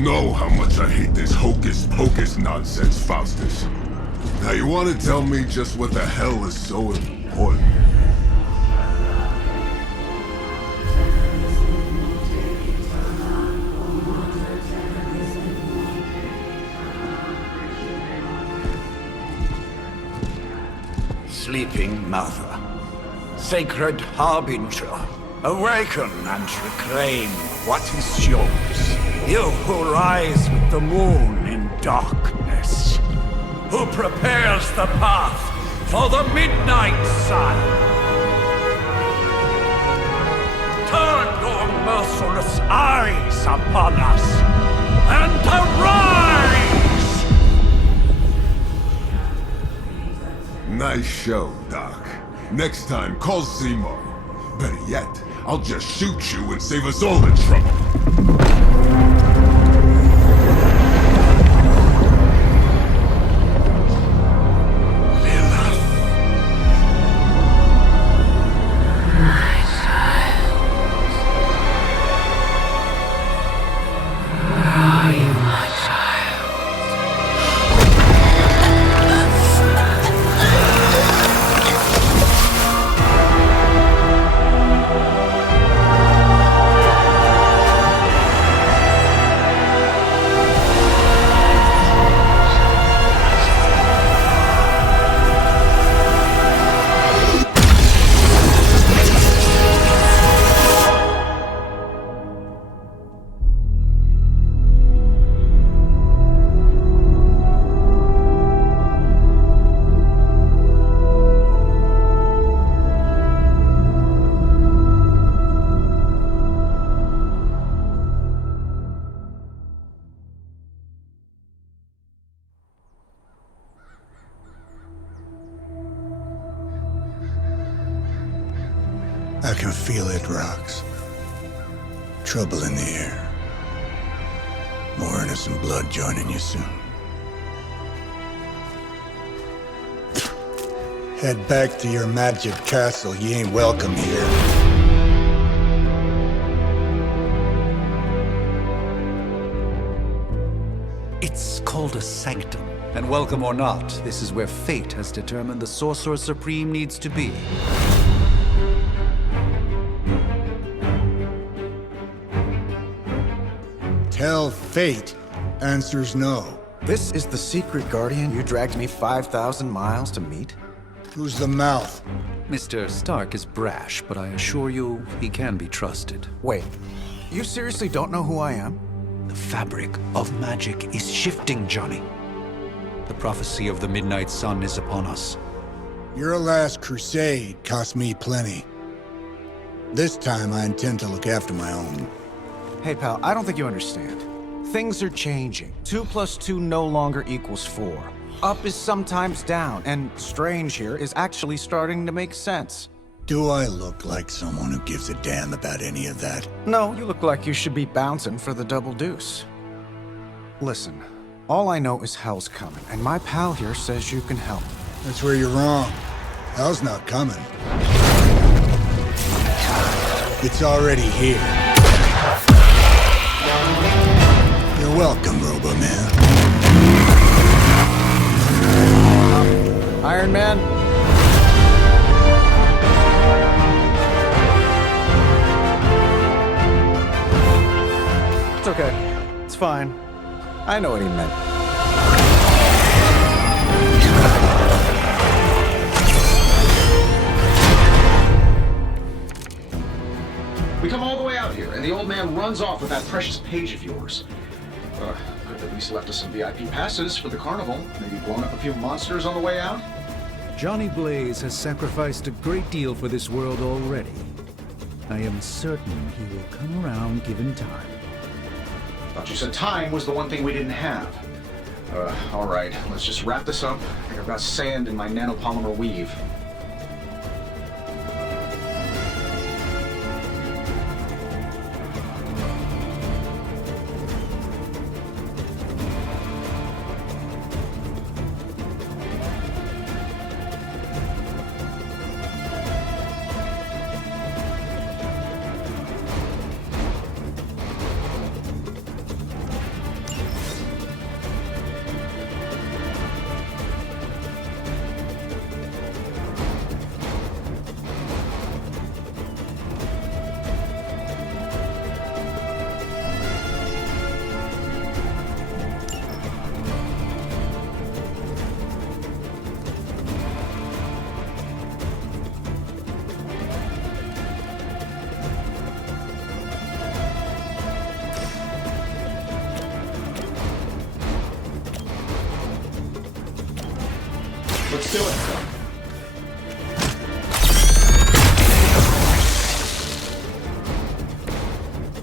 know how much I hate this hocus-pocus nonsense, Faustus. Now you want to tell me just what the hell is so important? Sleeping Mother, sacred harbinger, awaken and reclaim what is yours. You who rise with the moon in darkness, who prepares the path for the midnight sun. Turn your merciless eyes upon us, and arise! Nice show, Doc. Next time, call Zemo. Better yet, I'll just shoot you and save us all the trouble. I can feel it, Rox. Trouble in the air. More innocent blood joining you soon. Head back to your magic castle. You ain't welcome here. It's called a sanctum. And welcome or not, this is where fate has determined the Sorcerer Supreme needs to be. Tell fate. Answers no. This is the secret guardian you dragged me 5,000 miles to meet? Who's the mouth? Mr. Stark is brash, but I assure you, he can be trusted. Wait, you seriously don't know who I am? The fabric of magic is shifting, Johnny. The prophecy of the Midnight Sun is upon us. Your last crusade cost me plenty. This time I intend to look after my own. Hey pal, I don't think you understand. Things are changing. 2 + 2 no longer equals 4. Up is sometimes down, and strange here is actually starting to make sense. Do I look like someone who gives a damn about any of that? No, you look like you should be bouncing for the double deuce. Listen, all I know is hell's coming, and my pal here says you can help. That's where you're wrong. Hell's not coming. It's already here. You're welcome, Robo-Man. Iron Man? It's okay. It's fine. I know what he meant. We come all the way out here, and the old man runs off with that precious page of yours. Could have at least left us some VIP passes for the carnival. Maybe blown up a few monsters on the way out. Johnny Blaze has sacrificed a great deal for this world already. I am certain he will come around given time. Thought you said time was the one thing we didn't have. All right, let's just wrap this up. I think I've got sand in my nanopolymer weave. Let's do it.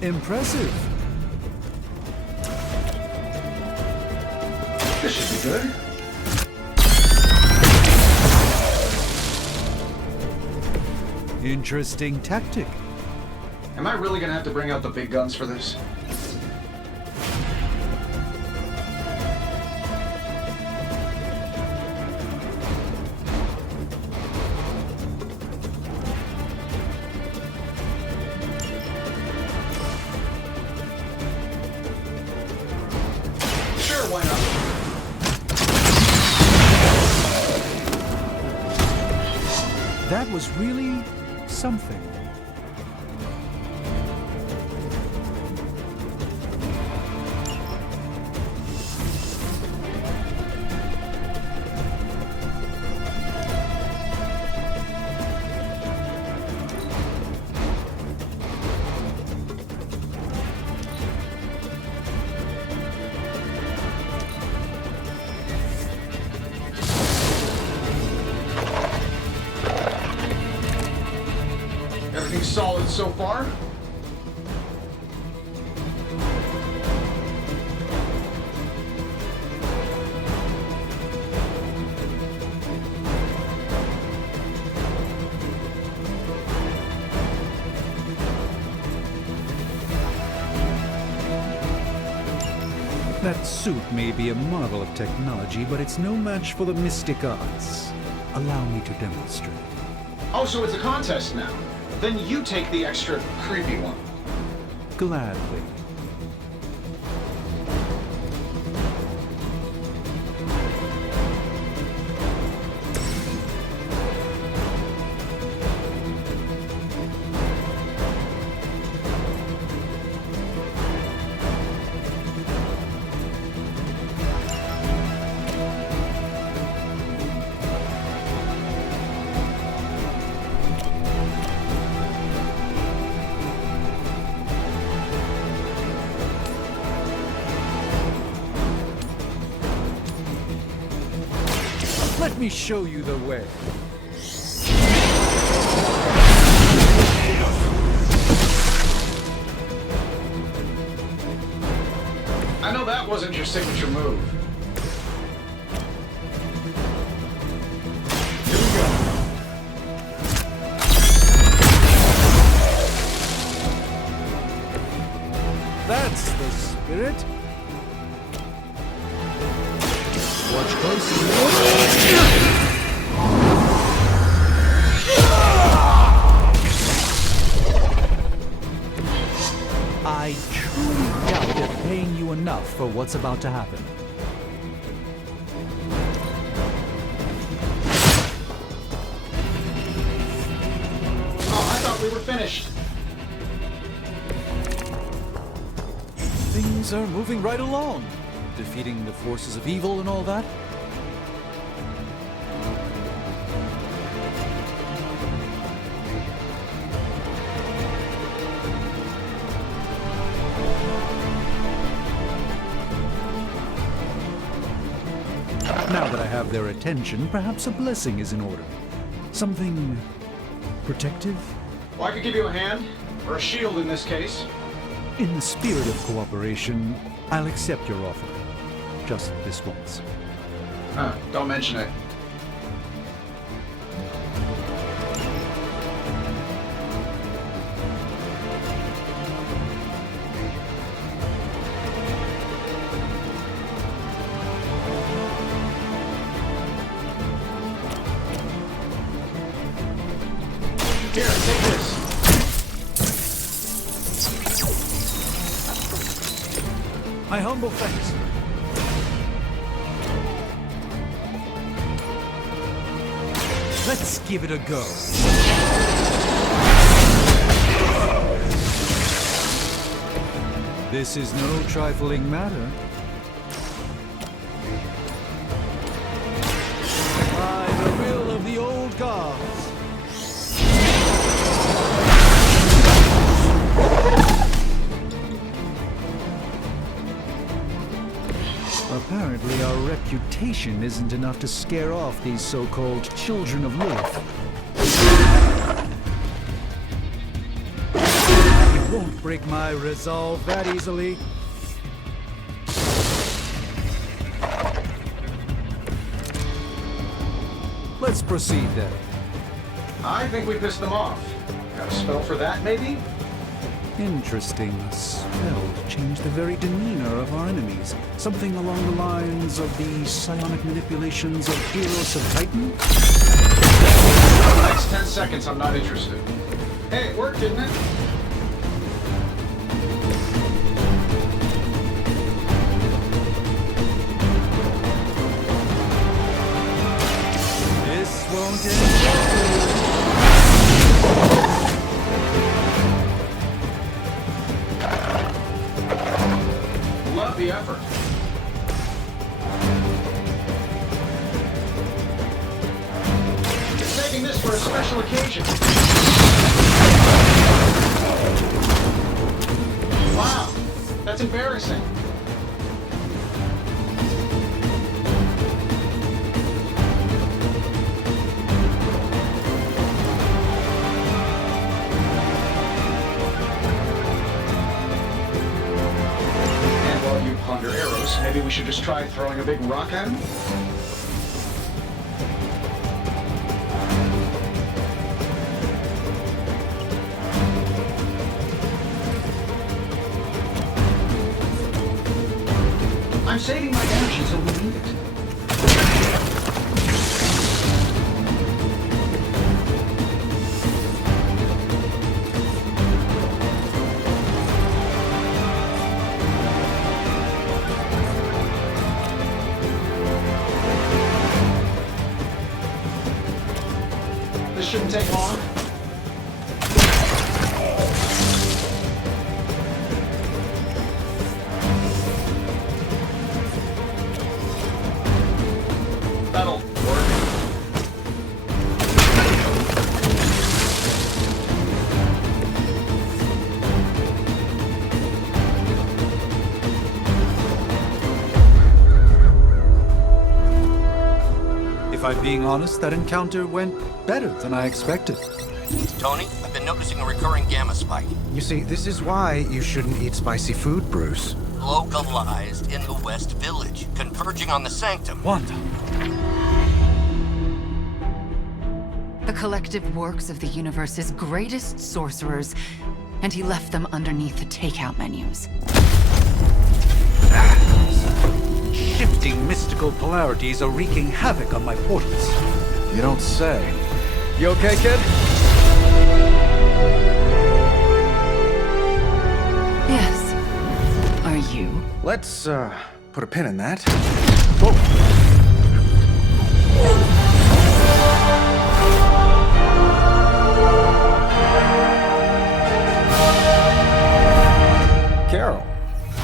Impressive. This should be good. Interesting tactic. Am I really gonna have to bring out the big guns for this? Sure, why not? That was really something. Everything's solid so far? That suit may be a marvel of technology, but it's no match for the mystic arts. Allow me to demonstrate. Oh, so it's a contest now. Then you take the extra creepy one. Gladly. Let me show you the way. I know that wasn't your signature move. Here we go. That's the spirit. Watch closely. I truly doubt they're paying you enough for what's about to happen. Oh, I thought we were finished. Things are moving right along. Defeating the forces of evil and all that. Now that I have their attention, perhaps a blessing is in order. Something protective? Well, I could give you a hand, or a shield in this case. In the spirit of cooperation, I'll accept your offer. Just this once. Don't mention it. Here, take this. My humble thanks. Let's give it a go. This is no trifling matter. By the will of the old gods. Apparently, our reputation isn't enough to scare off these so-called children of Lilith. You won't break my resolve that easily. Let's proceed then. I think we pissed them off. Got a spell for that, maybe? Interesting. A spell to change the very demeanor of our enemies. Something along the lines of the psionic manipulations of Heroes of Titan? The next 10 seconds, I'm not interested. Hey, it worked, didn't it? This won't end. Love the effort. You're saving this for a special occasion. Wow, that's embarrassing. And while you ponder arrows, maybe we should just try throwing a big rock at him? I'm saving my energy till we need it. This shouldn't take long. That'll work. If I'm being honest, that encounter went better than I expected. Tony, I've been noticing a recurring gamma spike. You see, this is why you shouldn't eat spicy food, Bruce. Localized in the West Village, converging on the Sanctum. Wanda. The collective works of the universe's greatest sorcerers, and he left them underneath the takeout menus. Shifting mystical polarities are wreaking havoc on my portals. You don't say. You okay, kid? Yes. Are you? Let's, put a pin in that. Carol.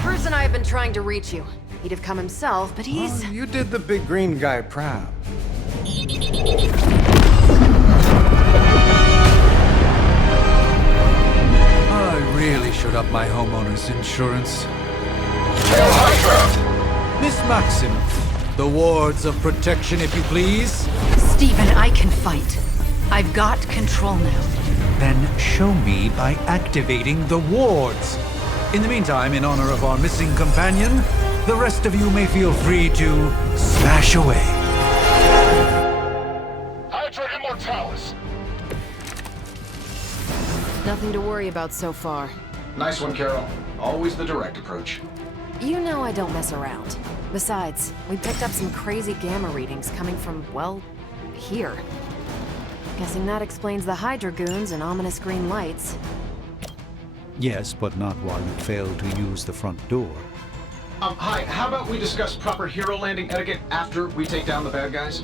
Bruce and I have been trying to reach you. He'd have come himself, but he's... Oh, you did the big green guy proud. I really should up my homeowner's insurance. Miss Maximoff, the wards of protection, if you please. Stephen, I can fight. I've got control now. Then show me by activating the wards. In the meantime, in honor of our missing companion, the rest of you may feel free to smash away. Hydra Immortalis! Nothing to worry about so far. Nice one, Carol. Always the direct approach. You know I don't mess around. Besides, we picked up some crazy gamma readings coming from, well, here. Guessing that explains the Hydra goons and ominous green lights. Yes, but not while you fail to use the front door. Hi, how about we discuss proper hero landing etiquette after we take down the bad guys?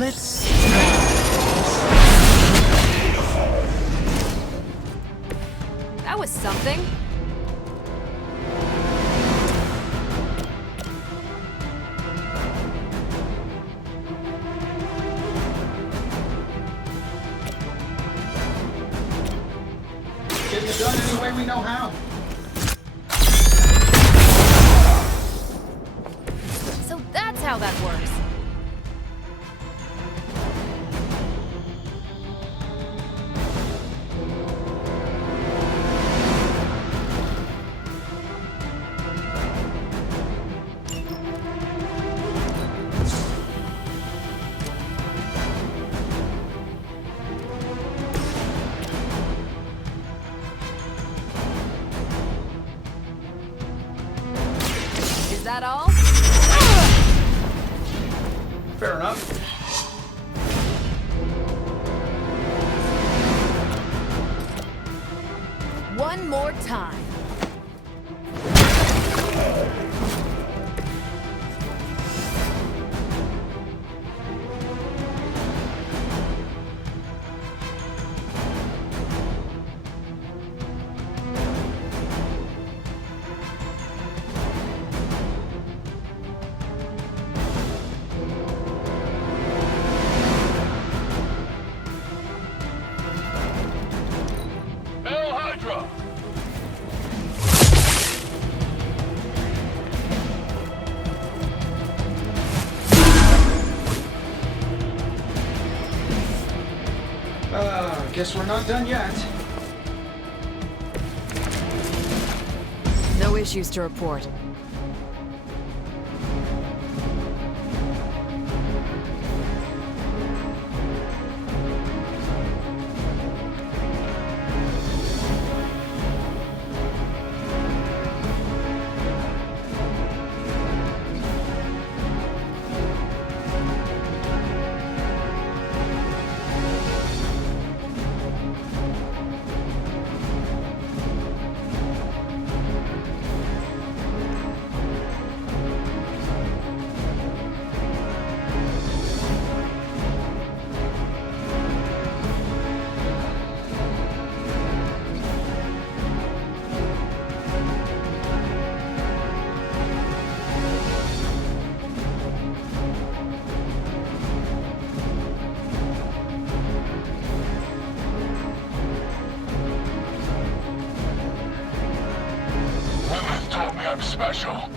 Let's... That was something. Getting it done any way we know how. So that's how that works. Is that all? Fair enough. One more time. Hail Hydra! Guess we're not done yet. No issues to report. Lilith told me I'm special.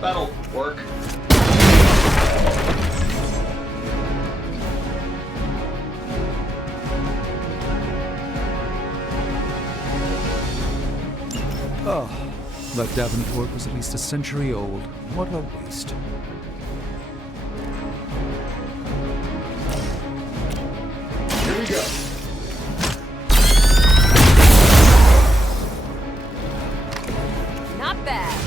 That'll work. Oh, that Davenport was at least a century old. What a waste. Here we go. Not bad.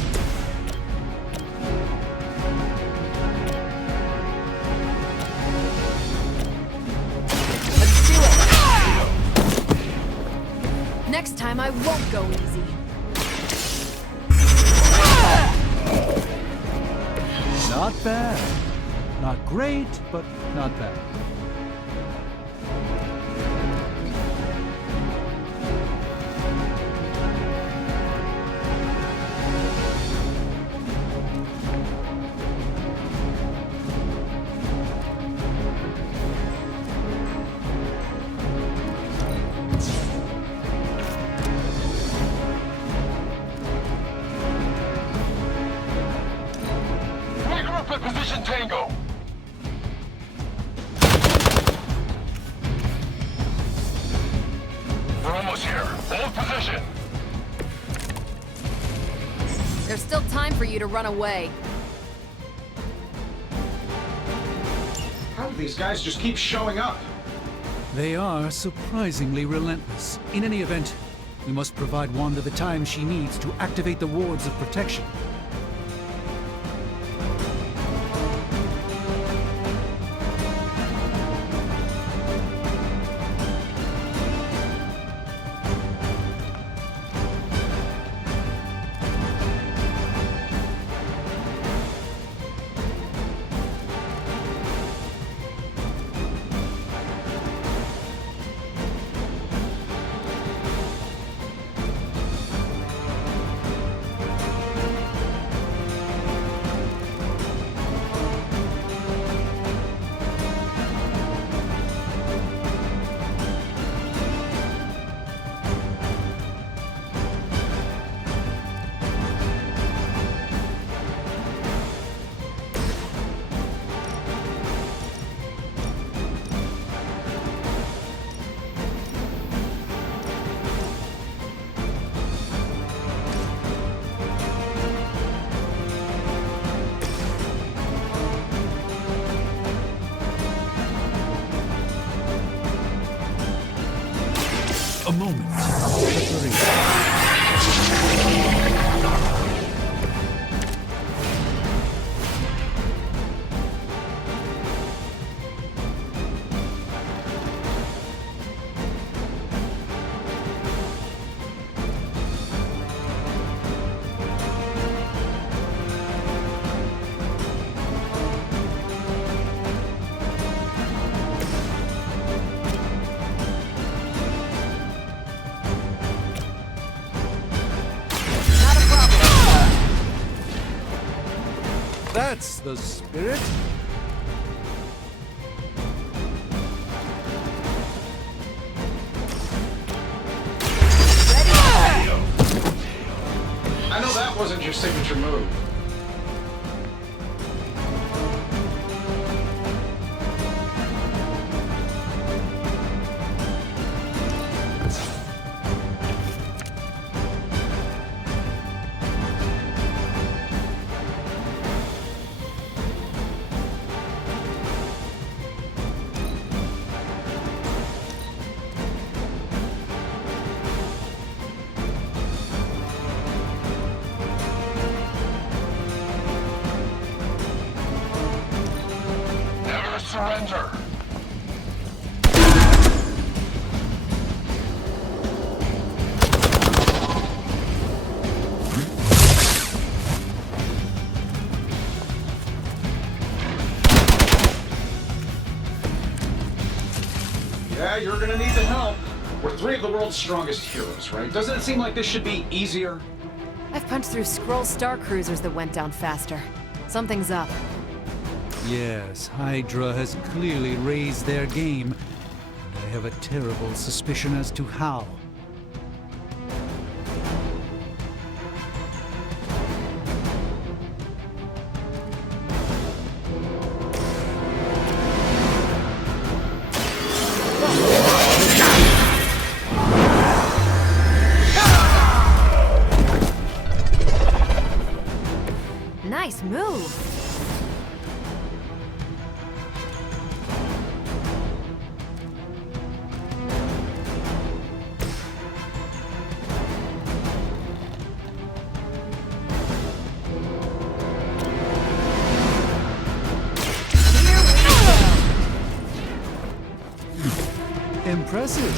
time I won't go easy. Not bad. Not great, but not bad. Regroup at position Tango. We're almost here. Hold position. There's still time for you to run away. How do these guys just keep showing up? They are surprisingly relentless. In any event, we must provide Wanda the time she needs to activate the wards of protection. A moment. Preparation. Not a problem. That's the spirit. I know that wasn't your signature move. Never surrender. Yeah, you're gonna need the help. We're three of the world's strongest heroes, right? Doesn't it seem like this should be easier? I've punched through Skrull star cruisers that went down faster. Something's up. Yes, Hydra has clearly raised their game, and I have a terrible suspicion as to how. Nice move. Impressive.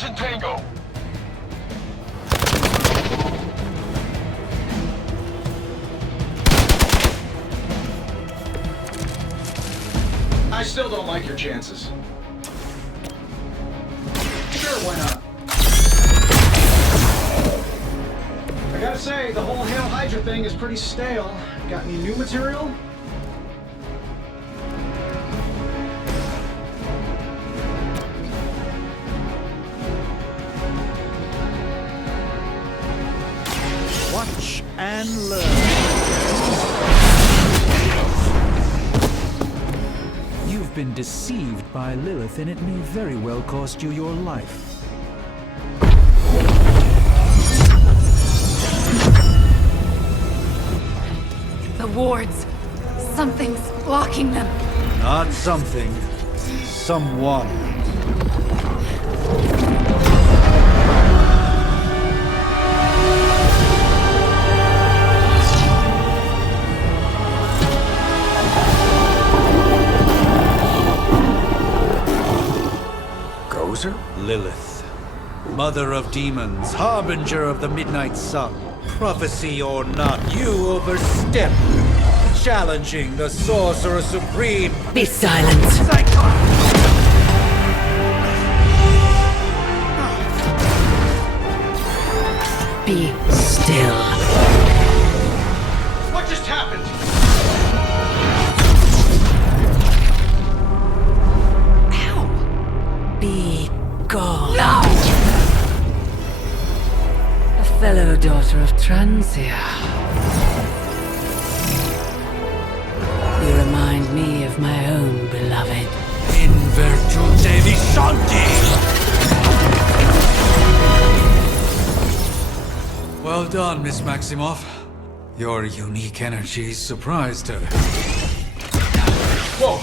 Position Tango. I still don't like your chances. Sure, why not? I gotta say, the whole Hail Hydra thing is pretty stale. Got any new material? Watch and learn. You've been deceived by Lilith, and it may very well cost you your life. The wards. Something's blocking them. Not something. Someone. Gozer? Lilith. Mother of demons, harbinger of the midnight sun. Prophecy or not, you overstep. Challenging the Sorcerer Supreme. Be silent. Be still. What just happened? Be gone. No! A fellow daughter of Transia. You remind me of my own beloved. In virtute vishanti! Well done, Miss Maximoff. Your unique energy surprised her. Whoa!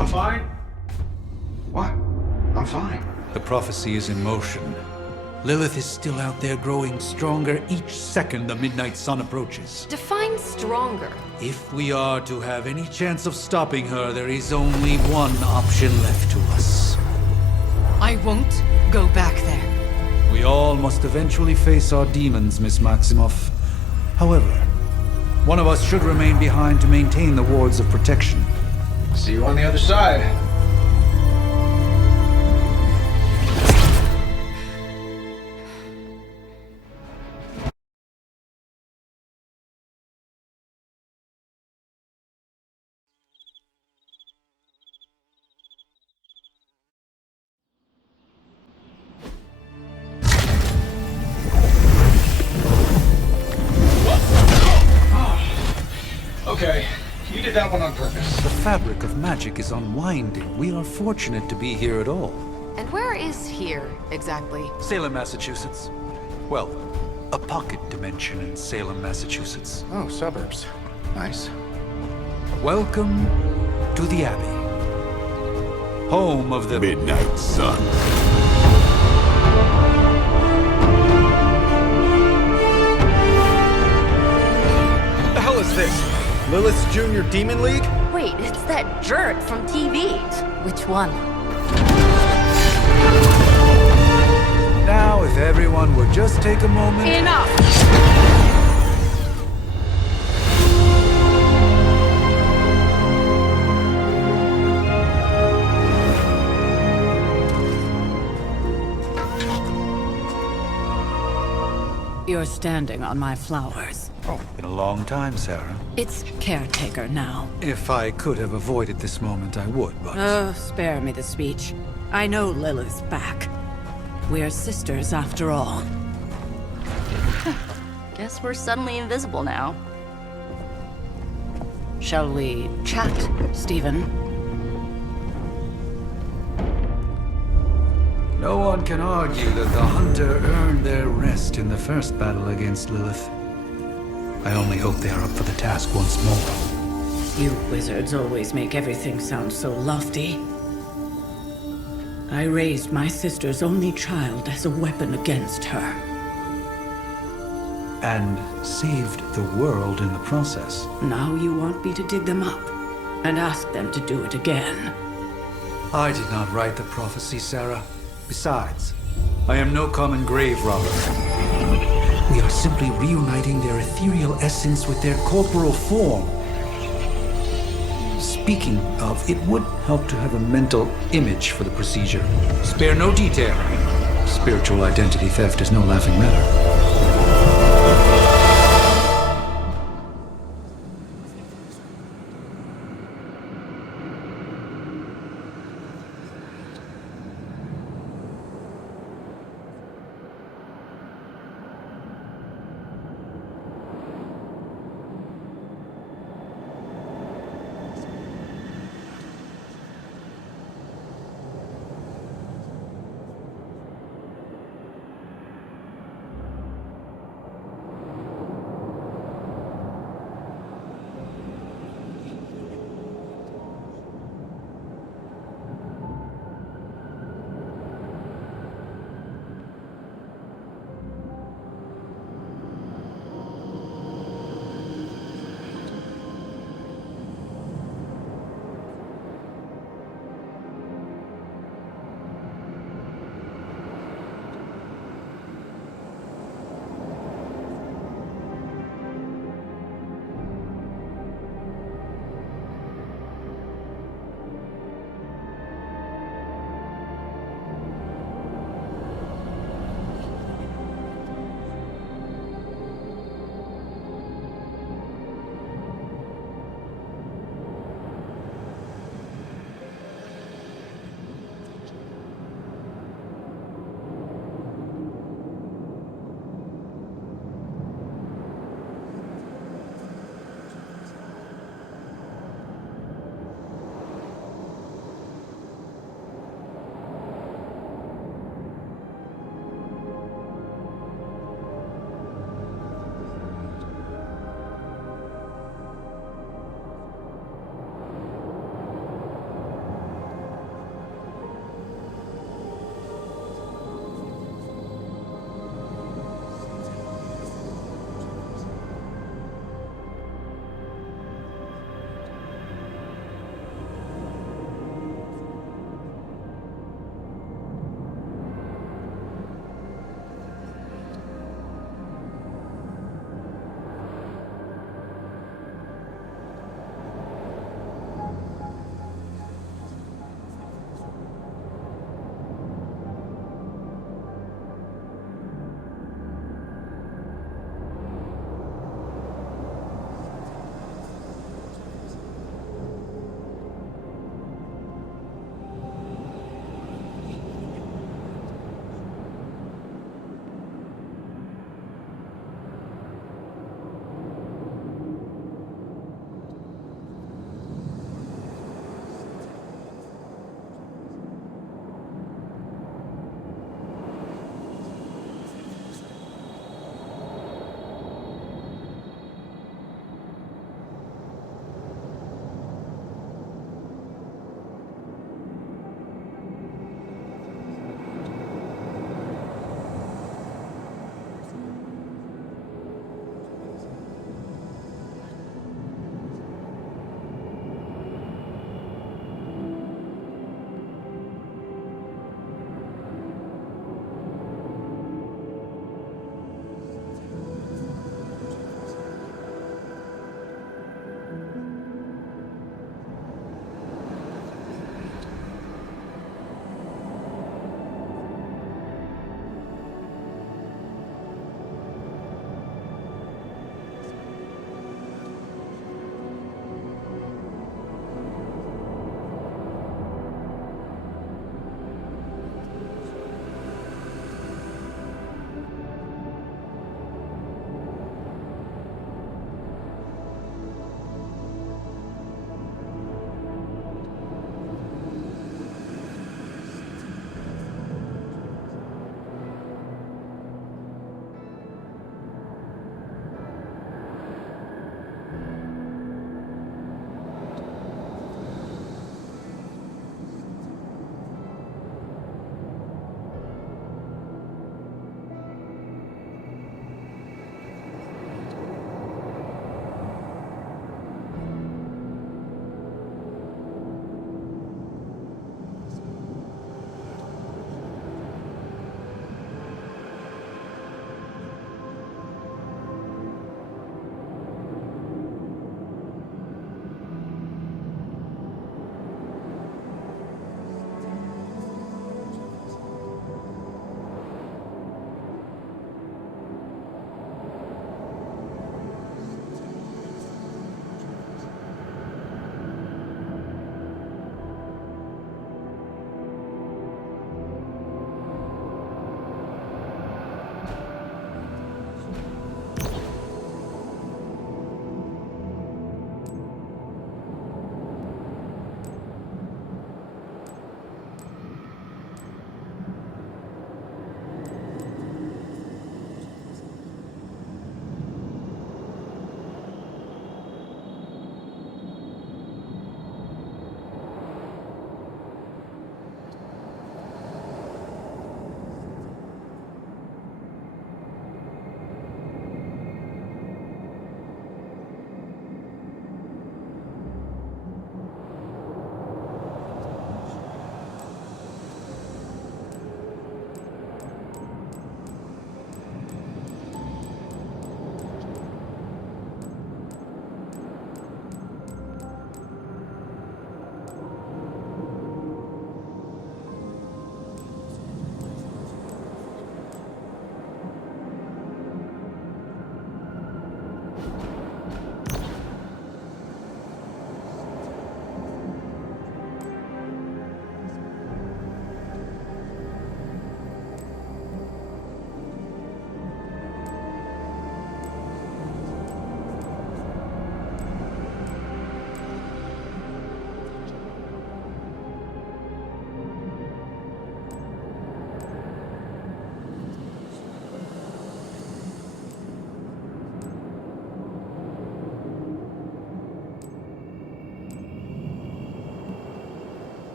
I'm fine. What? I'm fine. The prophecy is in motion. Lilith is still out there growing stronger each second the midnight sun approaches. Define stronger. If we are to have any chance of stopping her, there is only one option left to us. I won't go back there. We all must eventually face our demons, Miss Maximoff. However, one of us should remain behind to maintain the wards of protection. See you on the other side. Okay, you did that one on purpose. The fabric of magic is unwinding. We are fortunate to be here at all. And where is here, exactly? Salem, Massachusetts. Well, a pocket dimension in Salem, Massachusetts. Oh, suburbs. Nice. Welcome to the Abbey. Home of the Midnight Sun. What the hell is this? Lilith's Junior Demon League? Wait, it's that jerk from TV. Which one? Now, if everyone would just take a moment... Enough! You're standing on my flowers. Oh, been a long time, Sarah. It's caretaker now. If I could have avoided this moment, I would, but... Oh, spare me the speech. I know Lilith's back. We're sisters after all. Guess we're suddenly invisible now. Shall we chat, Stephen? No one can argue that the Hunter earned their rest in the first battle against Lilith. I only hope they are up for the task once more. You wizards always make everything sound so lofty. I raised my sister's only child as a weapon against her. And saved the world in the process. Now you want me to dig them up and ask them to do it again. I did not write the prophecy, Sarah. Besides, I am no common grave robber. We are simply reuniting their ethereal essence with their corporal form. Speaking of, it would help to have a mental image for the procedure. Spare no detail. Spiritual identity theft is no laughing matter.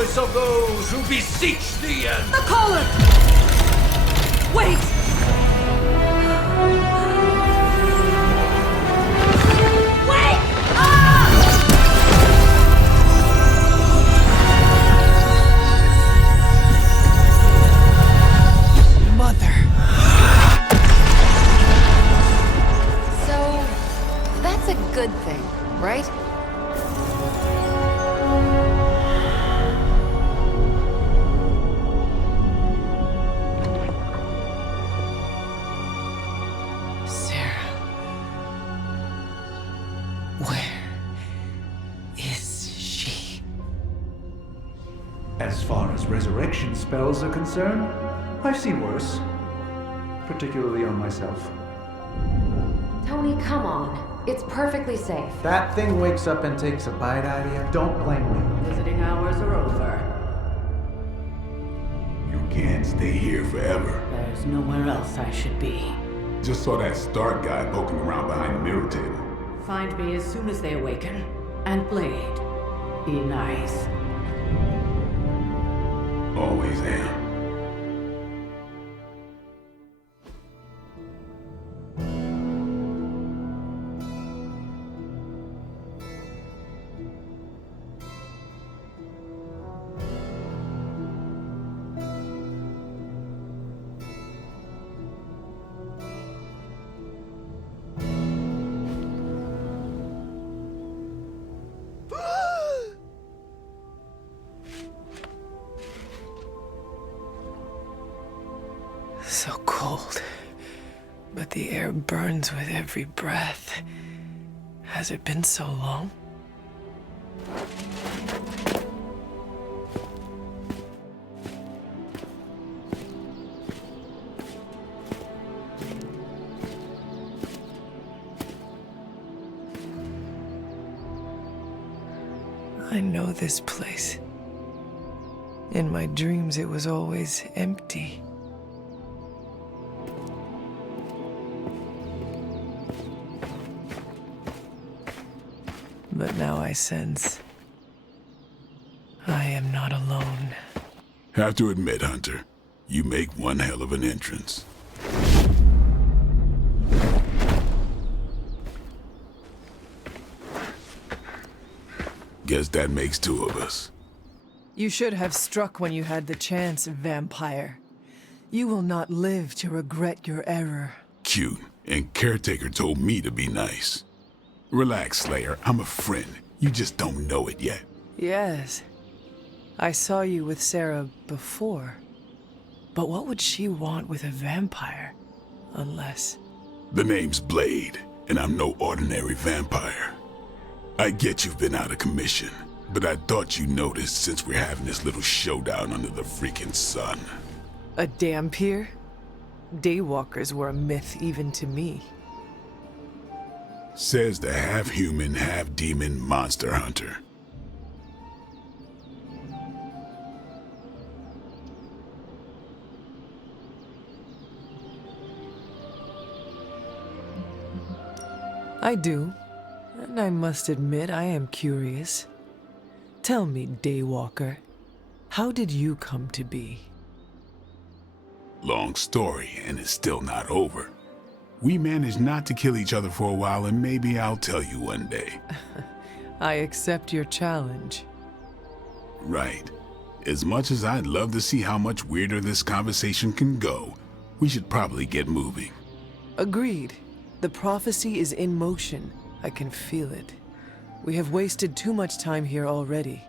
voice of those who beseech thee and... The caller! Wait! Wait! Mother. So, that's a good thing, right? Sarah. Where is she? As far as resurrection spells are concerned, I've seen worse. Particularly on myself. Tony, come on. It's perfectly safe. That thing wakes up and takes a bite out of you. Don't blame me. Visiting hours are over. You can't stay here forever. There's nowhere else I should be. Just saw that Stark guy poking around behind the mirror table. Find me as soon as they awaken. And Blade, be nice. Always am. So cold. But the air burns with every breath. Has it been so long? I know this place. In my dreams, it was always empty. But now I sense I am not alone. Have to admit, Hunter, you make one hell of an entrance. Guess that makes two of us. You should have struck when you had the chance, vampire. You will not live to regret your error. Cute, and Caretaker told me to be nice. Relax, Slayer. I'm a friend. You just don't know it yet. Yes. I saw you with Sarah before. But what would she want with a vampire? Unless... The name's Blade, and I'm no ordinary vampire. I get you've been out of commission, but I thought you noticed since we're having this little showdown under the freaking sun. A Dhampir? Daywalkers were a myth even to me. Says the half-human, half-demon monster hunter. I do. And I must admit, I am curious. Tell me, Daywalker, how did you come to be? Long story, and it's still not over. We managed not to kill each other for a while, and maybe I'll tell you one day. I accept your challenge. Right. As much as I'd love to see how much weirder this conversation can go, we should probably get moving. Agreed. The prophecy is in motion. I can feel it. We have wasted too much time here already.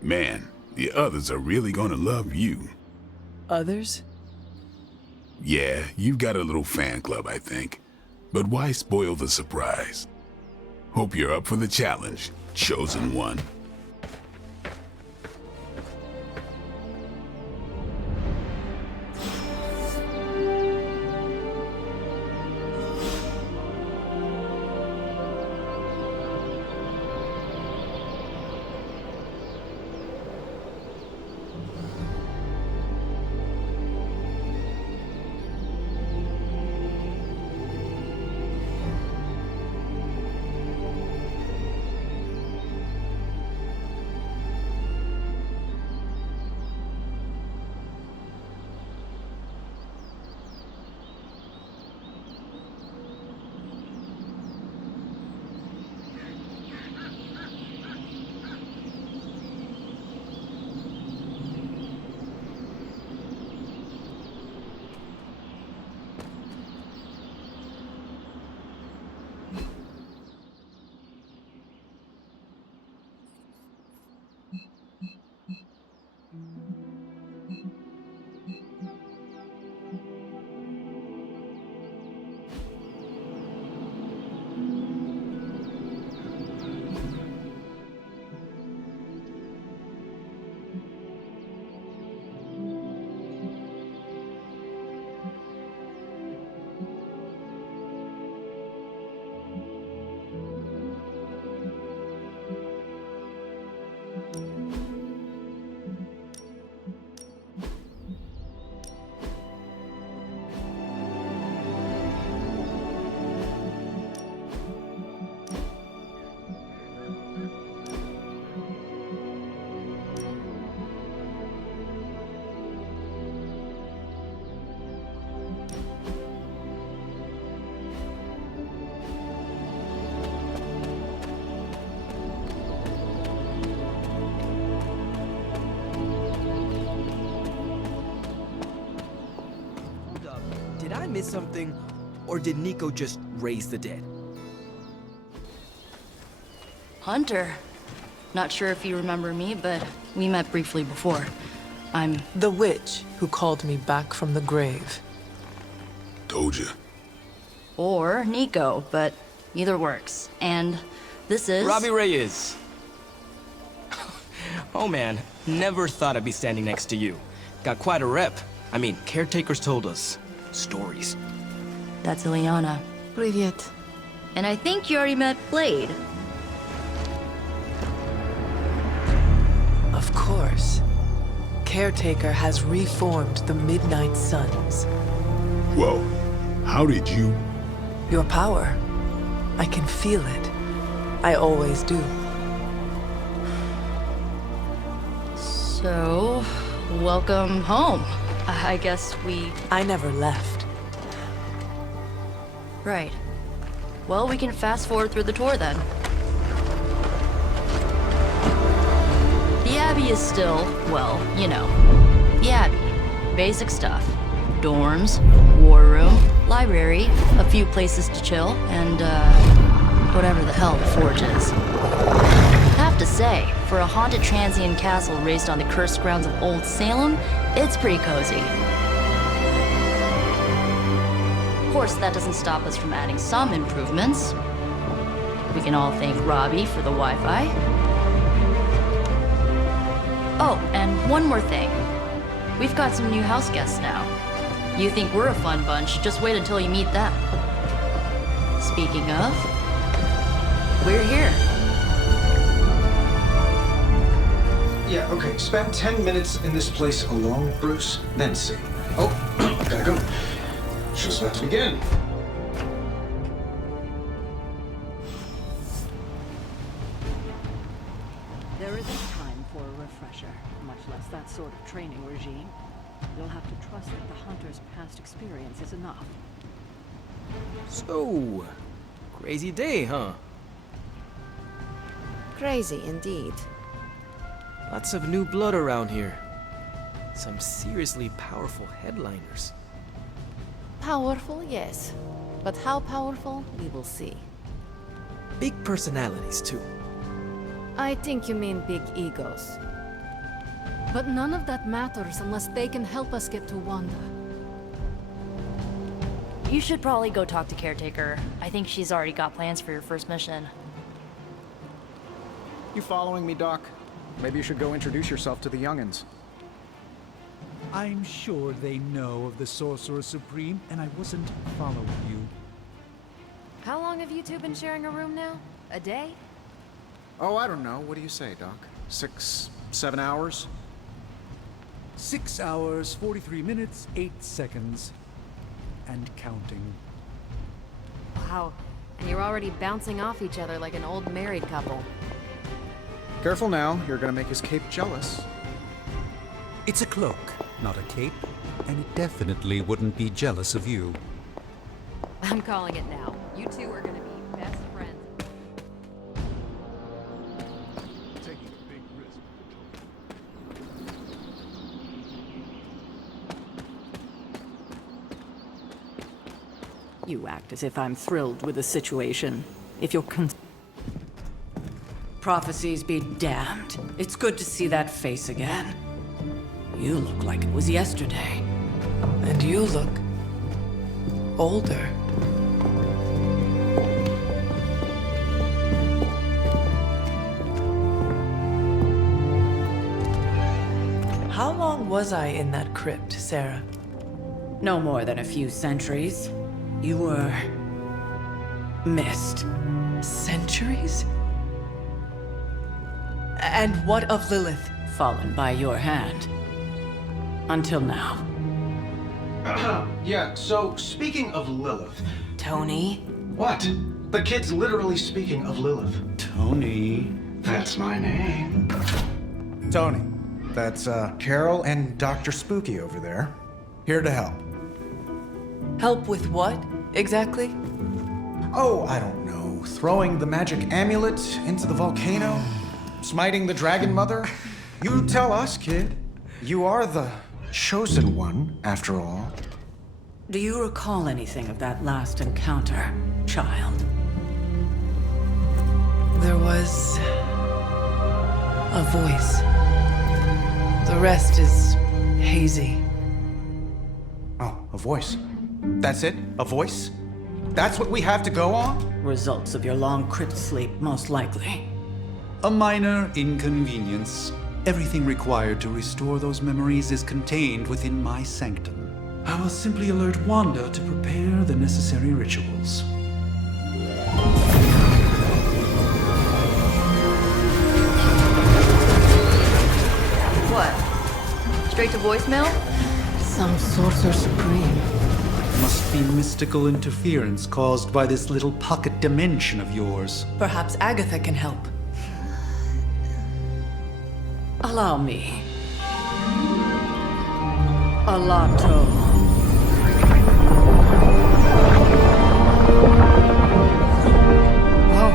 Man, the others are really gonna love you. Others? Yeah, you've got a little fan club, I think. But why spoil the surprise? Hope you're up for the challenge, Chosen One. miss something? Or did Nico just raise the dead? Hunter. Not sure if you remember me, but we met briefly before. I'm... The witch who called me back from the grave. Told you. Or Nico, but either works. And this is... Robbie Reyes. Oh man, never thought I'd be standing next to you. Got quite a rep. I mean, caretakers told us stories. That's Ileana. Привет. And I think you already met Blade. Of course. Caretaker has reformed the Midnight Suns. Whoa. How did you... Your power. I can feel it. I always do. So, welcome home. I guess we... I never left. Right. Well, we can fast forward through the tour then. The Abbey is still, well, you know, the Abbey. Basic stuff. Dorms, war room, library, a few places to chill, and, whatever the hell the Forge is. Have to say, for a haunted transient castle raised on the cursed grounds of Old Salem, it's pretty cozy. Of course, that doesn't stop us from adding some improvements. We can all thank Robbie for the Wi-Fi. Oh, and one more thing. We've got some new house guests now. You think we're a fun bunch, just wait until you meet them. Speaking of, we're here. Yeah, okay. Spend 10 minutes in this place alone, Bruce, then see. Oh, gotta go. Show's about to begin. There isn't time for a refresher, much less that sort of training regime. You'll have to trust that the Hunter's past experience is enough. So, crazy day, huh? Crazy indeed. Lots of new blood around here. Some seriously powerful headliners. Powerful, yes. But how powerful, we will see. Big personalities, too. I think you mean big egos. But none of that matters unless they can help us get to Wanda. You should probably go talk to Caretaker. I think she's already got plans for your first mission. You following me, Doc? Maybe you should go introduce yourself to the youngins. I'm sure they know of the Sorcerer Supreme, and I wasn't following you. How long have you two been sharing a room now? A day? Oh, I don't know. What do you say, Doc? 6, 7 hours? 6 hours, 43 minutes, 8 seconds. And counting. Wow. And you're already bouncing off each other like an old married couple. Careful now. You're gonna make his cape jealous. It's a cloak, not a cape, and it definitely wouldn't be jealous of you. I'm calling it now. You two are gonna be best friends. Taking a big risk. You act as if I'm thrilled with the situation. If you're Prophecies be damned. It's good to see that face again. You look like it was yesterday. And you look... older. How long was I in that crypt, Sarah? No more than a few centuries. You were... missed. Centuries? And what of Lilith? Fallen by your hand. Until now. Yeah, so speaking of Lilith... Tony? What? The kid's literally speaking of Lilith. Tony. That's my name. Tony. That's, Carol and Dr. Spooky over there. Here to help. Help with what, exactly? Oh, I don't know. Throwing the magic amulet into the volcano? Smiting the Dragon Mother? You tell us, kid. You are the chosen one, after all. Do you recall anything of that last encounter, child? There was a voice. The rest is hazy. Oh, a voice. That's it? A voice? That's what we have to go on? Results of your long crypt sleep, most likely. A minor inconvenience. Everything required to restore those memories is contained within my sanctum. I will simply alert Wanda to prepare the necessary rituals. What? Straight to voicemail? Some sorcerer supreme. Must be mystical interference caused by this little pocket dimension of yours. Perhaps Agatha can help. Allow me. Alato. Whoa,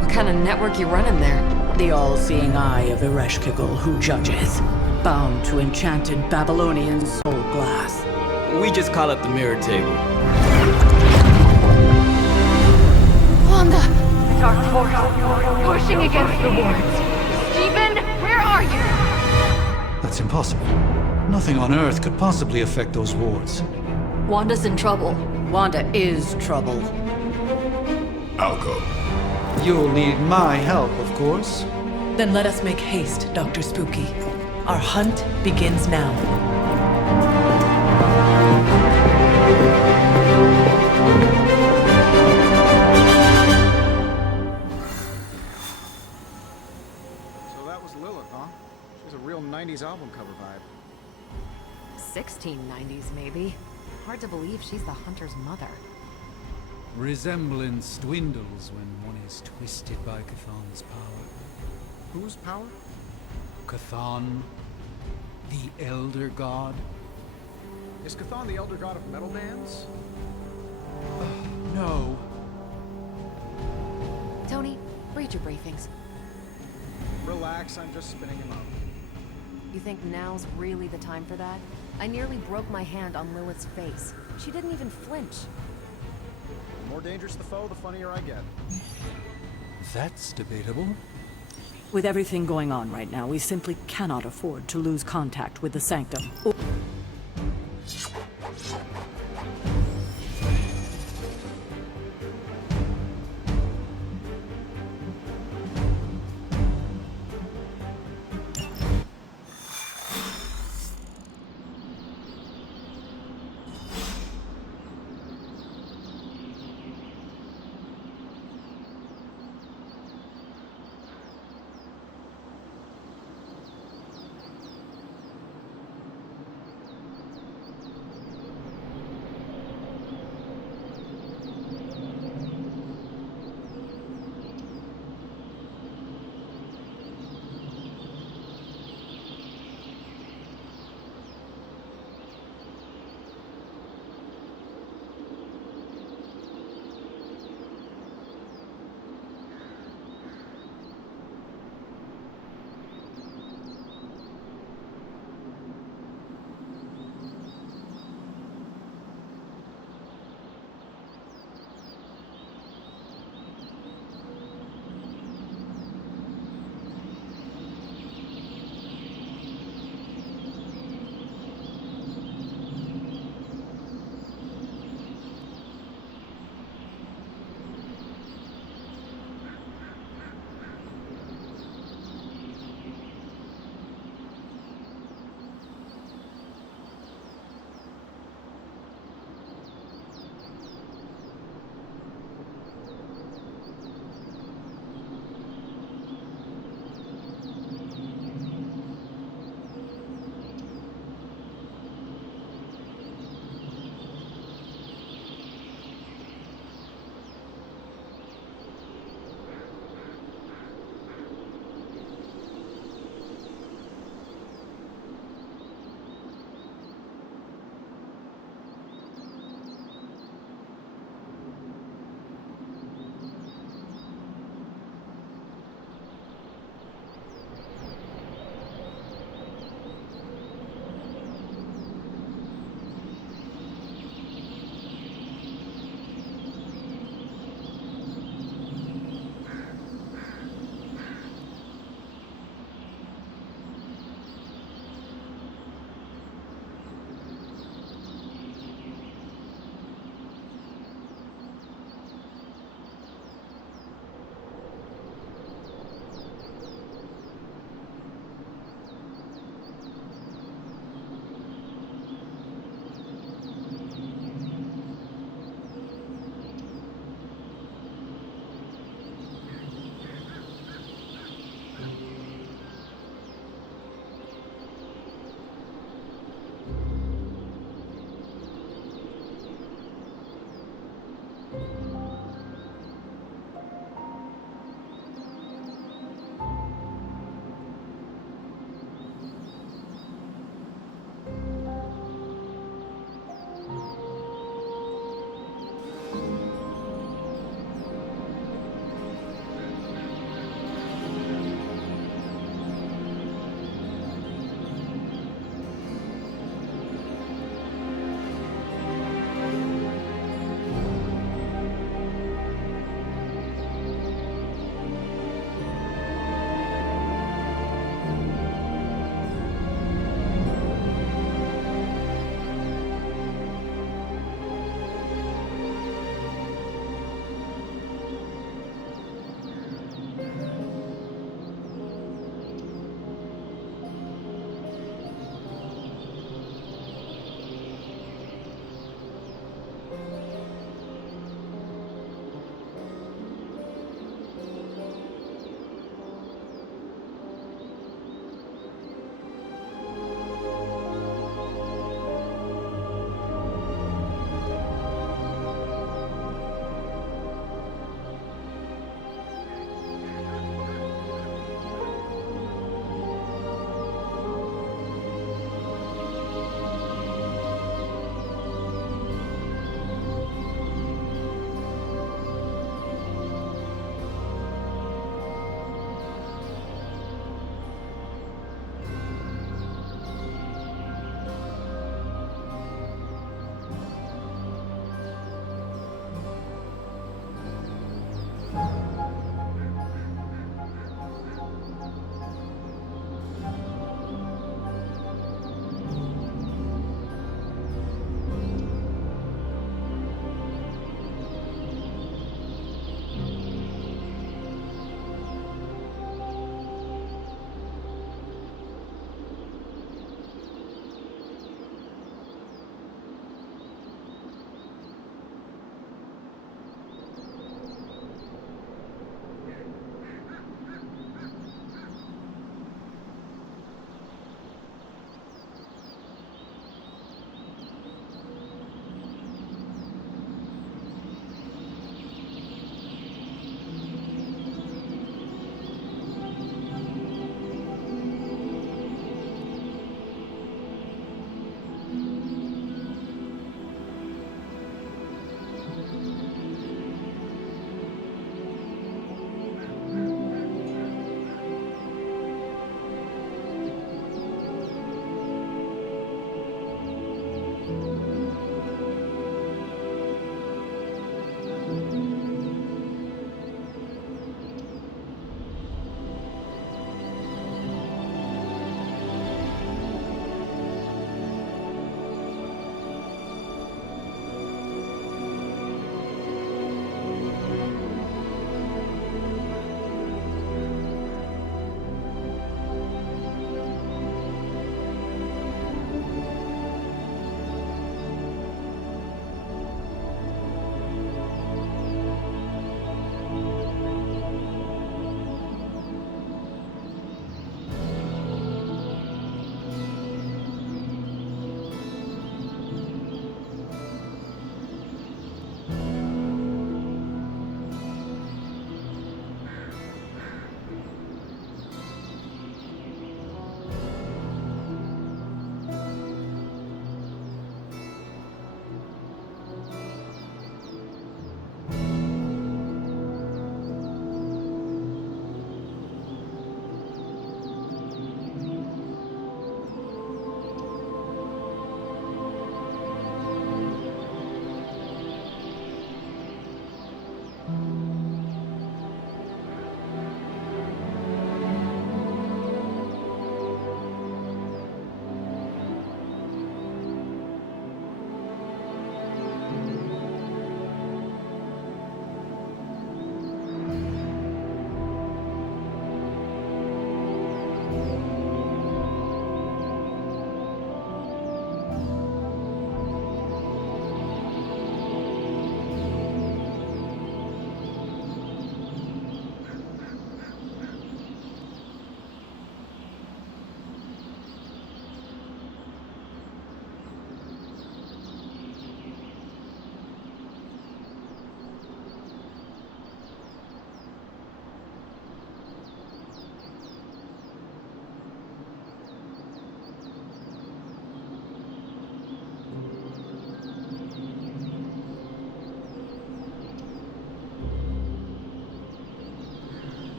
what kind of network you running there? The all-seeing eye of Ereshkigal who judges, bound to enchanted Babylonian soul glass. We just call it the mirror table. Wanda! Dark force, pushing against the wards. Stephen, where are you? That's impossible. Nothing on Earth could possibly affect those wards. Wanda's in trouble. Wanda is trouble. I'll go. You'll need my help, of course. Then let us make haste, Dr. Spooky. Our hunt begins now. So that was Lilith, huh? She was a real 90s album cover vibe. 1690s, maybe. Hard to believe she's the Hunter's mother. Resemblance dwindles when one is twisted by Chthon's power. Whose power? Chthon, the Elder God. Is Chthon the elder god of metal bands? No. Tony, read your briefings. Relax, I'm just spinning him up. You think now's really the time for that? I nearly broke my hand on Lilith's face. She didn't even flinch. The more dangerous the foe, the funnier I get. That's debatable. With everything going on right now, we simply cannot afford to lose contact with the Sanctum.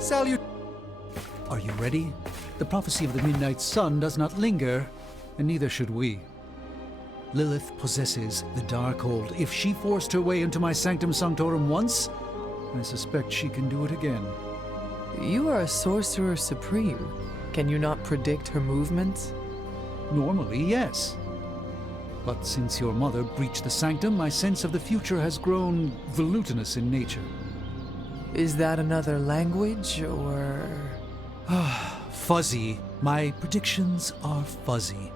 Salut! Are you ready? The prophecy of the Midnight Sun does not linger, and neither should we. Lilith possesses the Darkhold. If she forced her way into my Sanctum Sanctorum once, I suspect she can do it again. You are a Sorcerer Supreme. Can you not predict her movements? Normally, yes. But since your mother breached the Sanctum, my sense of the future has grown volutinous in nature. Is that another language, or...? Fuzzy. My predictions are fuzzy.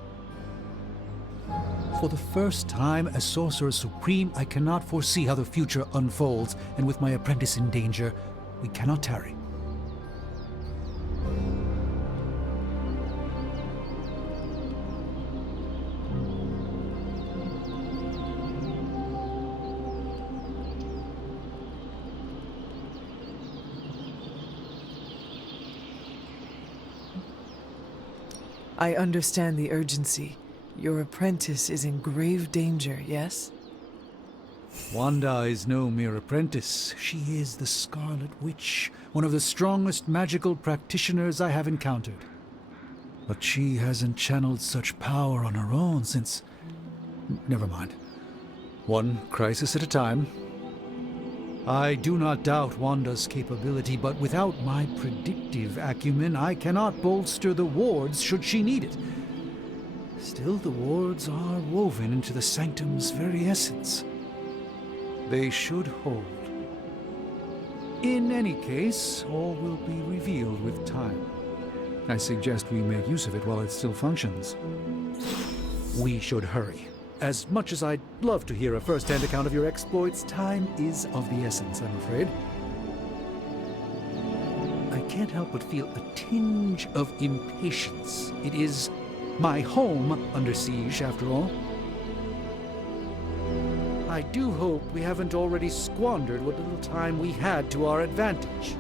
For the first time as Sorcerer Supreme, I cannot foresee how the future unfolds, and with my apprentice in danger, we cannot tarry. I understand the urgency. Your apprentice is in grave danger, yes? Wanda is no mere apprentice. She is the Scarlet Witch, one of the strongest magical practitioners I have encountered. But she hasn't channeled such power on her own since... Never mind. One crisis at a time. I do not doubt Wanda's capability, but without my predictive acumen, I cannot bolster the wards should she need it. Still, the wards are woven into the Sanctum's very essence. They should hold. In any case, all will be revealed with time. I suggest we make use of it while it still functions. We should hurry. As much as I'd love to hear a first-hand account of your exploits, time is of the essence, I'm afraid. I can't help but feel a tinge of impatience. It is my home under siege, after all. I do hope we haven't already squandered what little time we had to our advantage.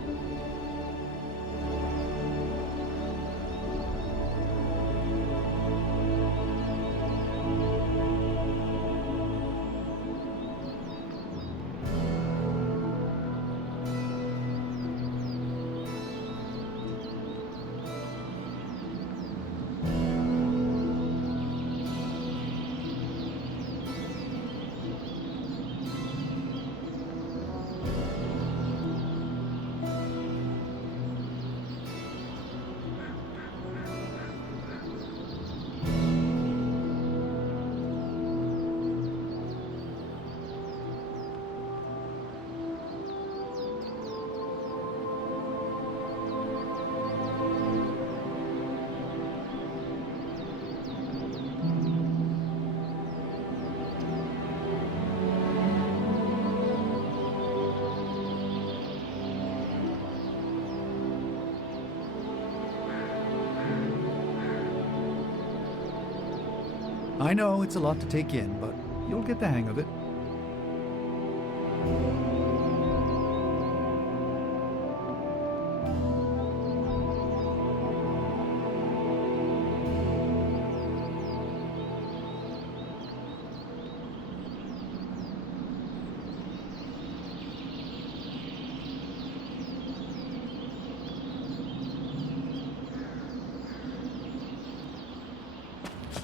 I know it's a lot to take in, but you'll get the hang of it.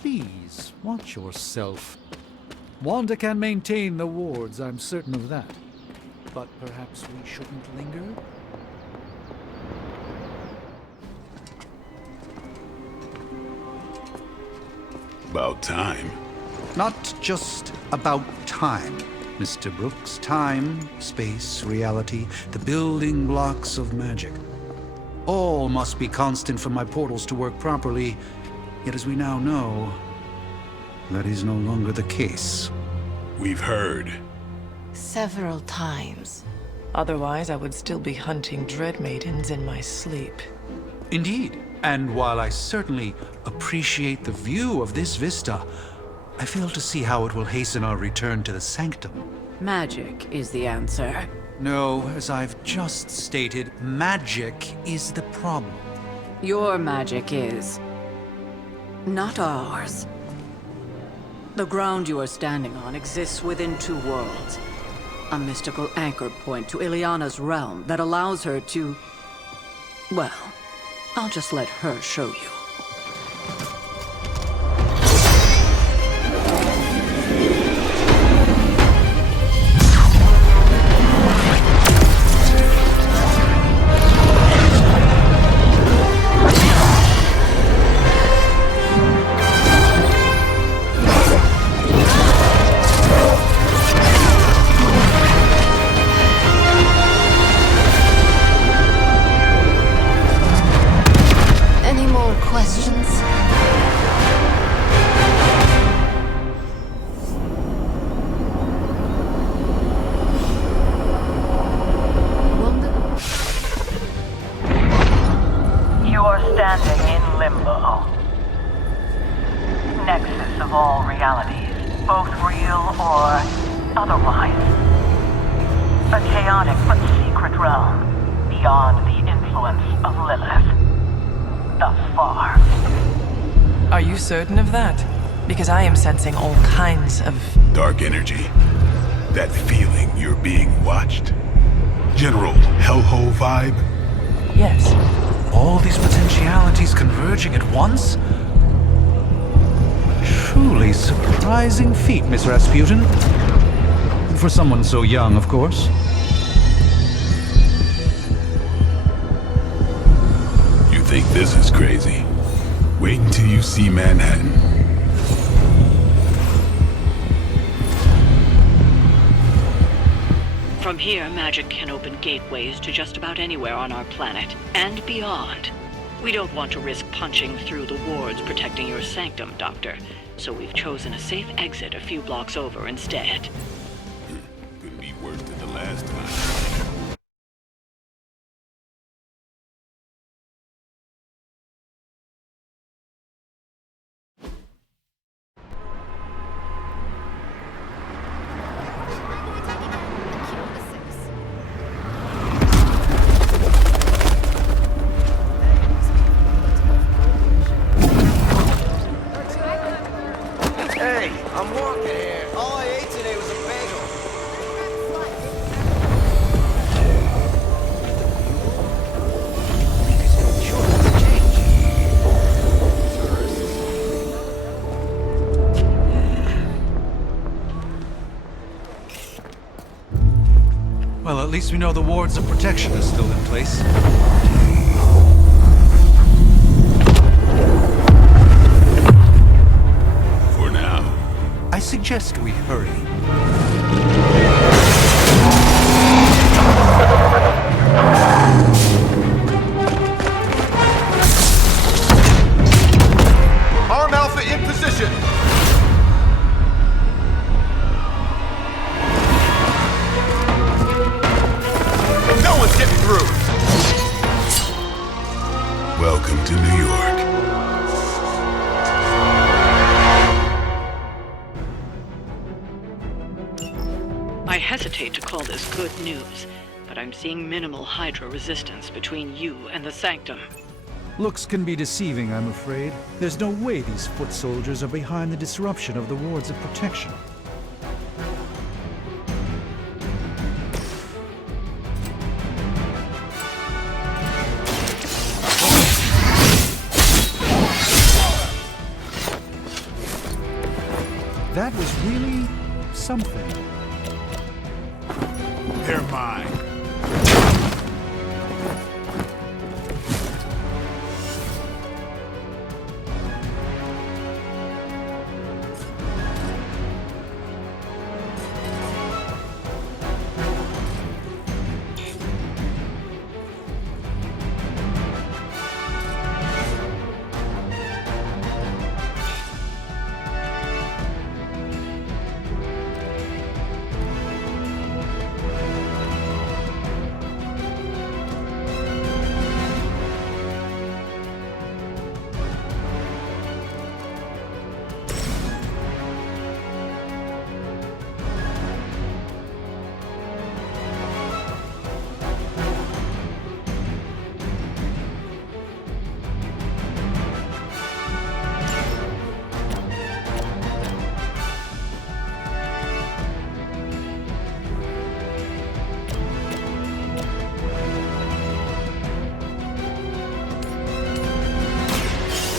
Please, watch yourself. Wanda can maintain the wards, I'm certain of that. But perhaps we shouldn't linger? About time. Not just about time, Mr. Brooks. Time, space, reality, the building blocks of magic. All must be constant for my portals to work properly. Yet as we now know, that is no longer the case. We've heard. Several times. Otherwise, I would still be hunting Dread Maidens in my sleep. Indeed. And while I certainly appreciate the view of this vista, I fail to see how it will hasten our return to the Sanctum. Magic is the answer. No, as I've just stated, magic is the problem. Your magic is not ours. The ground you are standing on exists within two worlds. A mystical anchor point to Ileana's realm that allows her to... Well, I'll just let her show you. Standing in limbo. Nexus of all realities, both real or otherwise. A chaotic but secret realm, beyond the influence of Lilith. Thus far. Are you certain of that? Because I am sensing all kinds of... dark energy. That feeling you're being watched. General hellhole vibe? Yes. All these potentialities converging at once? Truly surprising feat, Miss Rasputin. For someone so young, of course. You think this is crazy? Wait until you see Manhattan. From here, magic can open gateways to just about anywhere on our planet, and beyond. We don't want to risk punching through the wards protecting your sanctum, Doctor, so we've chosen a safe exit a few blocks over instead. Couldn't be worse than the last time. Well, at least we know the wards of protection are still in place. For now. I suggest we hurry. Arm Alpha in position! No one's getting through! Welcome to New York. I hesitate to call this good news, but I'm seeing minimal Hydra resistance between you and the Sanctum. Looks can be deceiving, I'm afraid. There's no way these foot soldiers are behind the disruption of the wards of protection. That was really something. They're mine.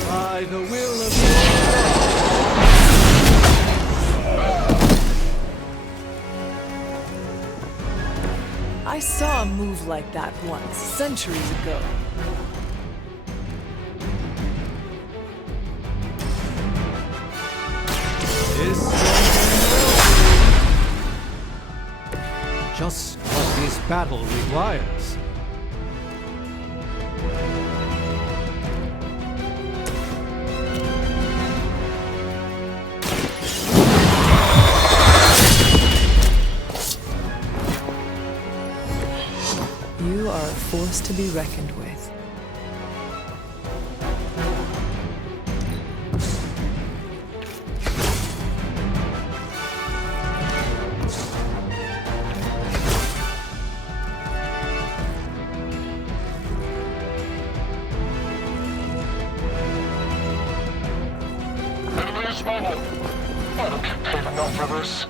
By the will of I saw a move like that once, centuries ago. just what this battle requires. You are a force to be reckoned with. Enemy's mobile. I don't get paid enough for this.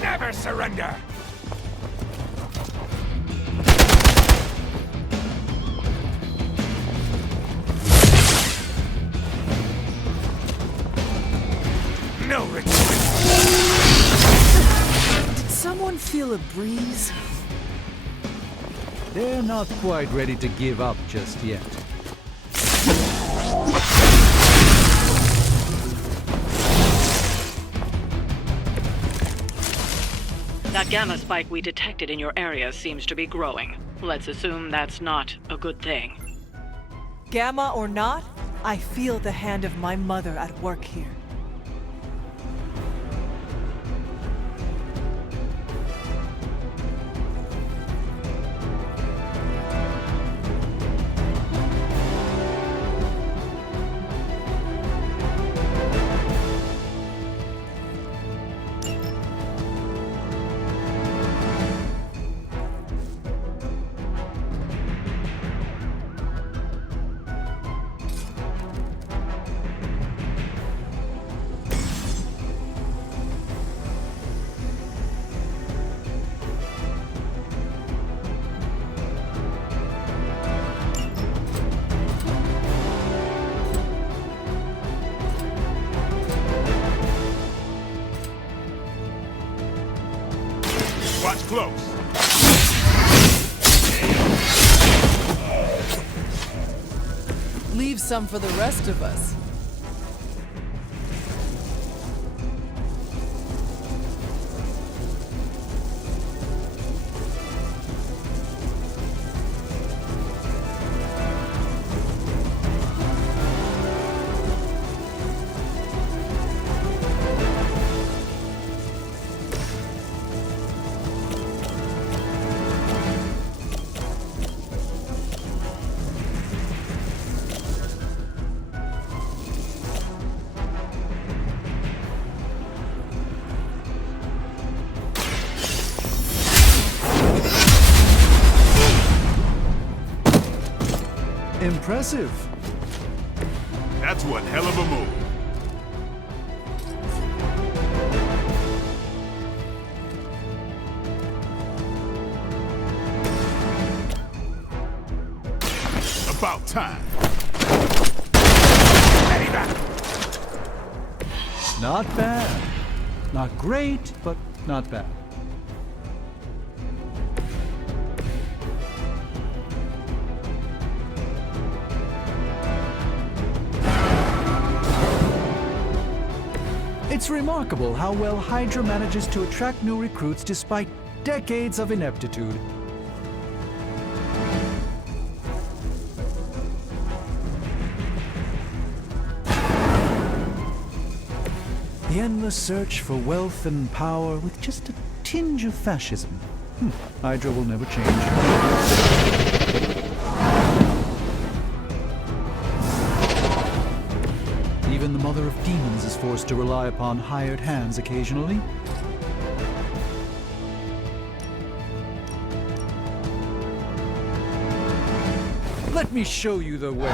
Never surrender! No retreat! Did someone feel a breeze? They're not quite ready to give up just yet. That gamma spike we detected in your area seems to be growing. Let's assume that's not a good thing. Gamma or not, I feel the hand of my mother at work here. Leave some for the rest of us. Impressive. That's one hell of a move. About time. Not bad. Not great, but not bad. It's remarkable how well Hydra manages to attract new recruits despite decades of ineptitude. The endless search for wealth and power with just a tinge of fascism. Hydra will never change. Even the Mother of Demons is forced to rely upon hired hands occasionally. Let me show you the way.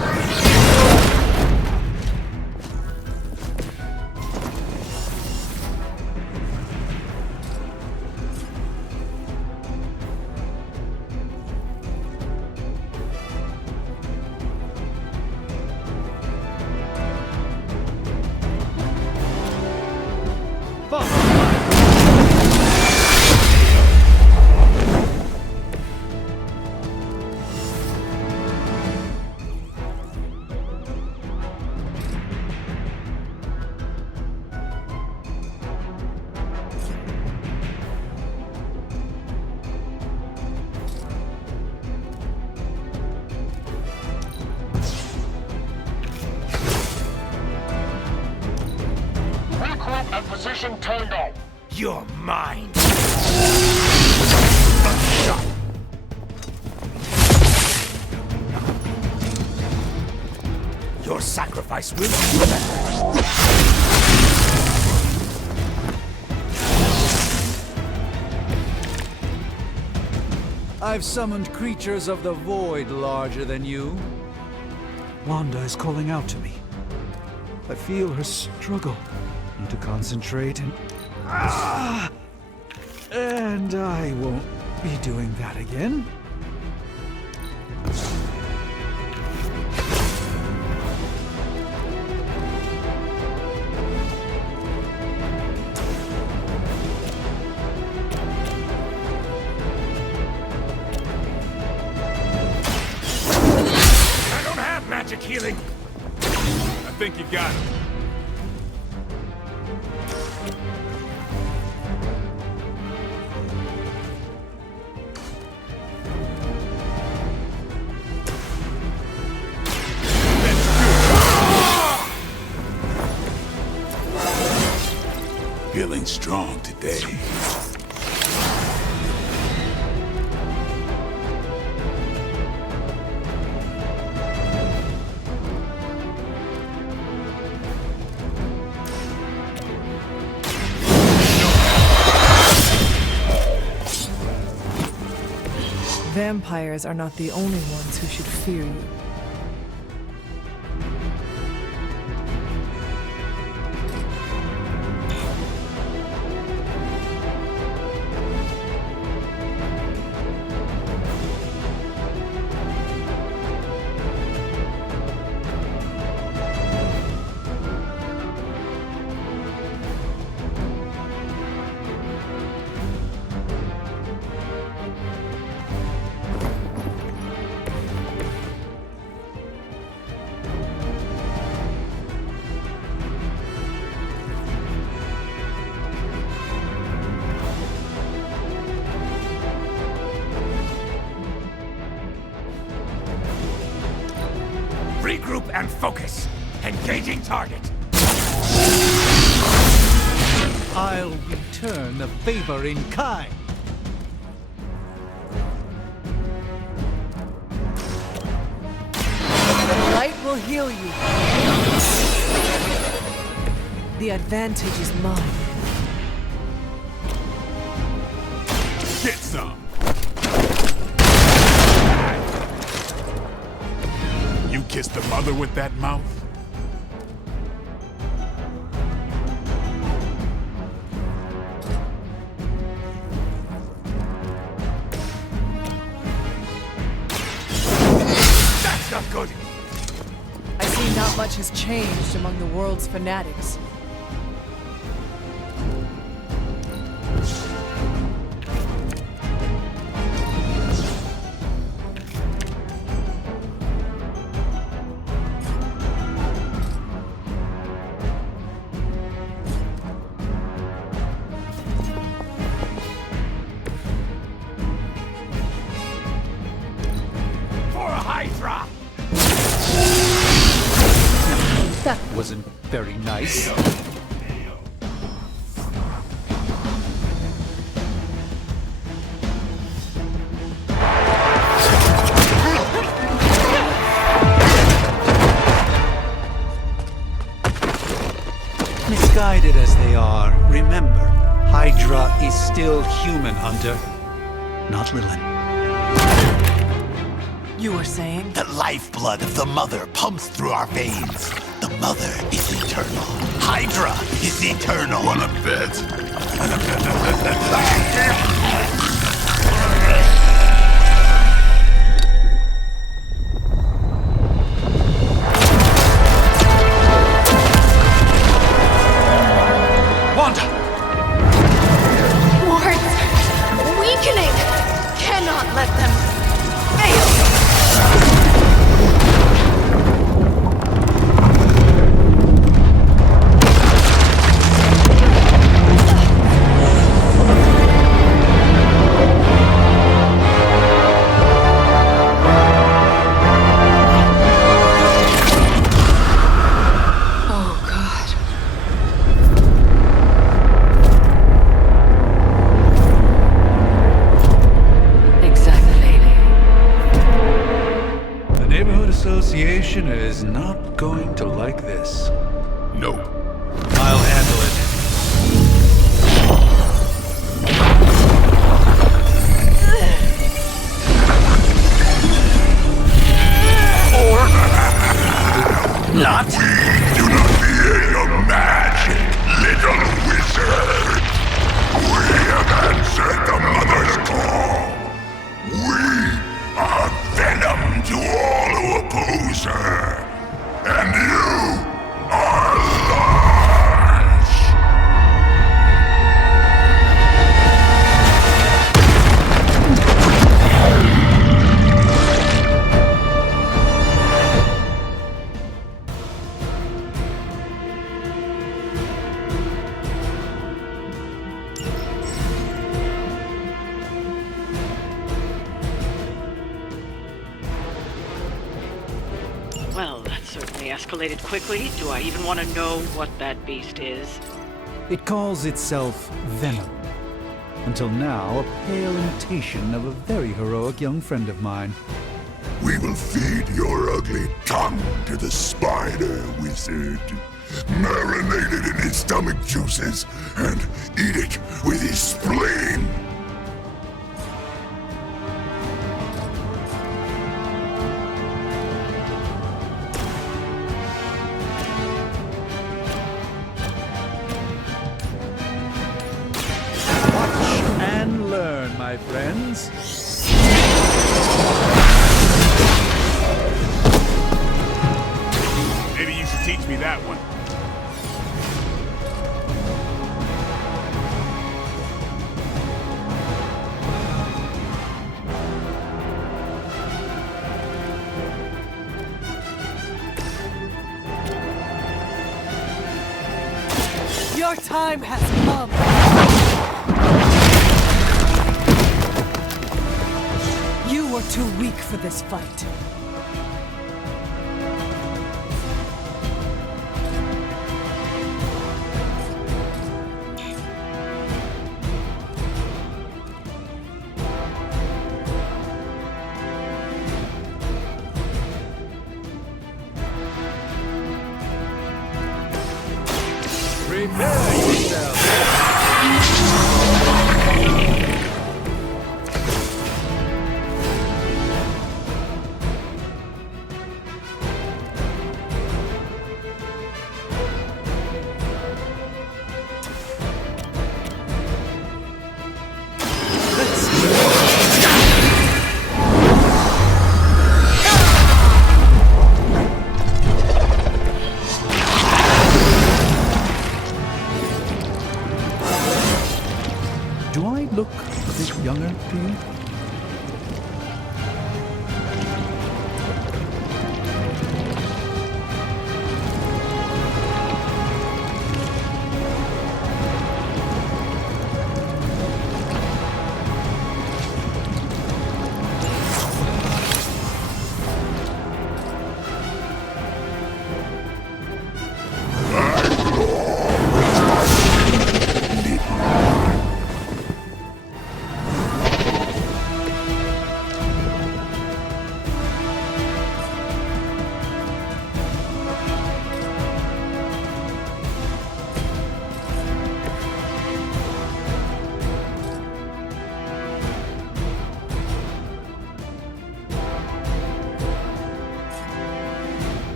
Position tango. You're mine. Your sacrifice will be remembered. I've summoned creatures of the void larger than you. Wanda is calling out to me. I feel her struggle. Need to concentrate and... And I won't be doing that again. I don't have magic healing. I think you got him. Feeling strong today. Vampires are not the only ones who should fear you. and focus. Engaging target. I'll return the favor in kind. The light will heal you. The advantage is mine. Get some! You kissed the mother with that mouth? That's not good! I see not much has changed among the world's fanatics. Hydra! That wasn't very nice. Misguided as they are, remember, Hydra is still human, Hunter, not Lilin. You were saying? The lifeblood of the Mother pumps through our veins. The Mother is eternal. Hydra is eternal. Wanna bet? Wanda! Wards! Weakening! Cannot let them fail! Association is not going to like this. Nope. I'll handle it. Or not. We do not fear your magic, little wizard. We have answered the Mother's call. We are venom to all who oppose her. And you are large. Well, that certainly escalated quickly. Do I even want to know what that beast is? It calls itself Venom. Until now, a pale imitation of a very heroic young friend of mine. We will feed your ugly tongue to the spider wizard. Marinate it in his stomach juices and eat it with his spleen. And learn, my friends. Maybe you should teach me that one. Your time has come. You were too weak for this fight.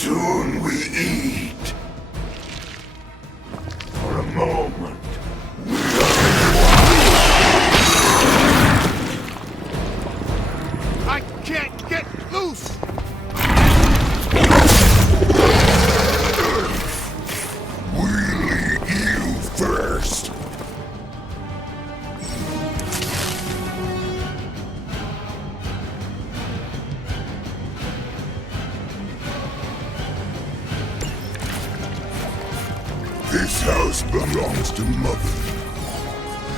soon we eat. For a moment, I can't get loose! we'll eat you first. This house belongs to Mother,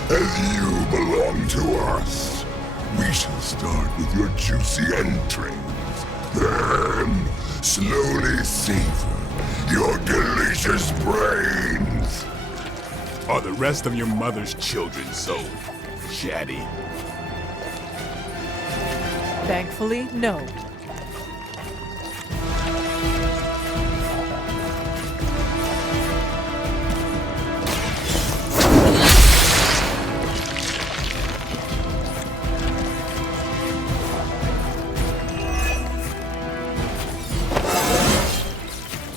as you belong to us. We shall start with your juicy entrails, then slowly savor your delicious brains. Are the rest of your mother's children so chatty? Thankfully, no.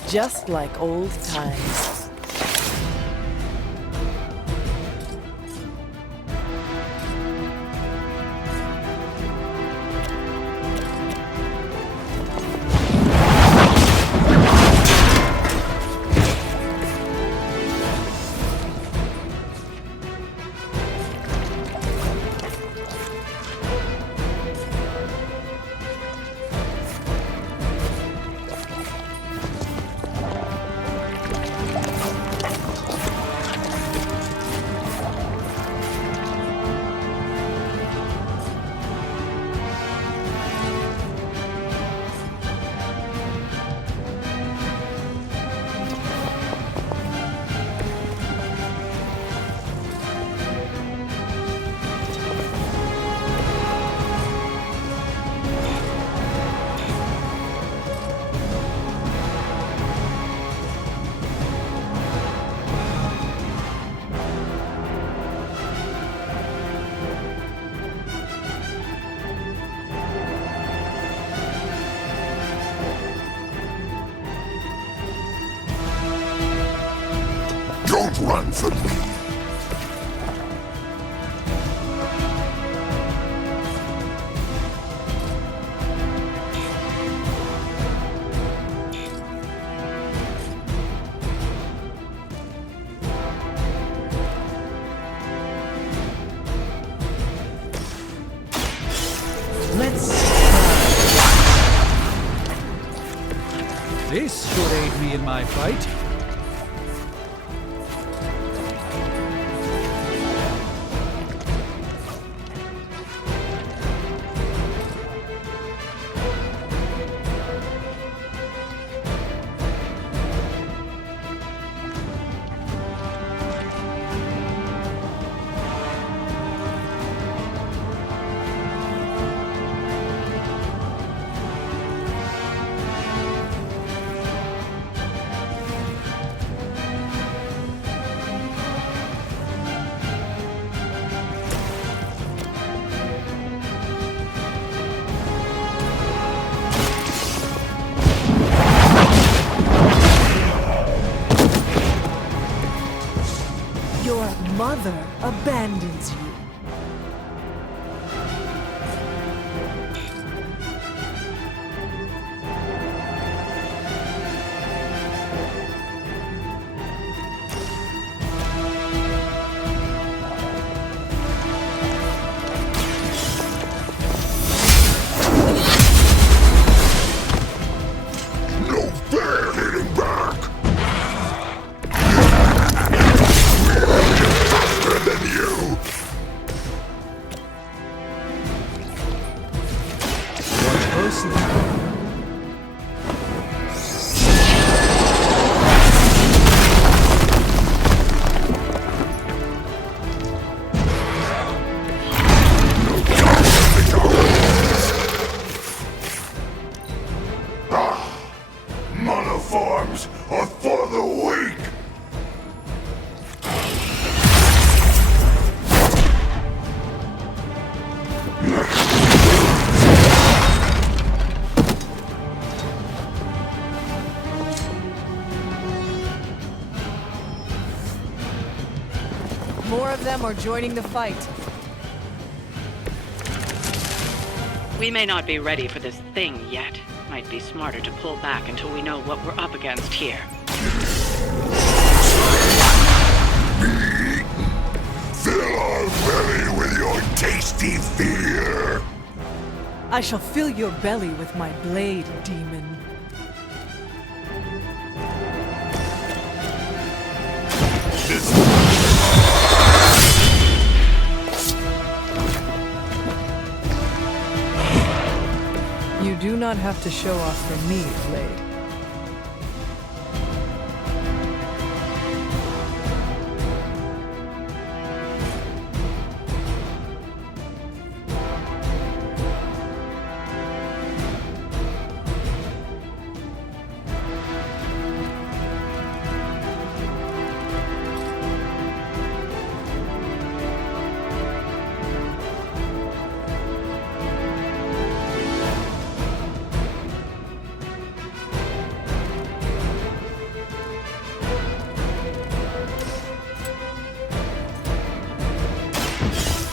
Just like old times. Don't run from me. Let's This should aid me in my fight. Your mother abandons you. No fair hitting back. Faster than you. Watch closely. Monoforms are for the weak. them or joining the fight. We may not be ready for this thing yet. Might be smarter to pull back until we know what we're up against here. Fill our belly with your tasty fear! I shall fill your belly with my blade, demon. You do not have to show off for me, Blade.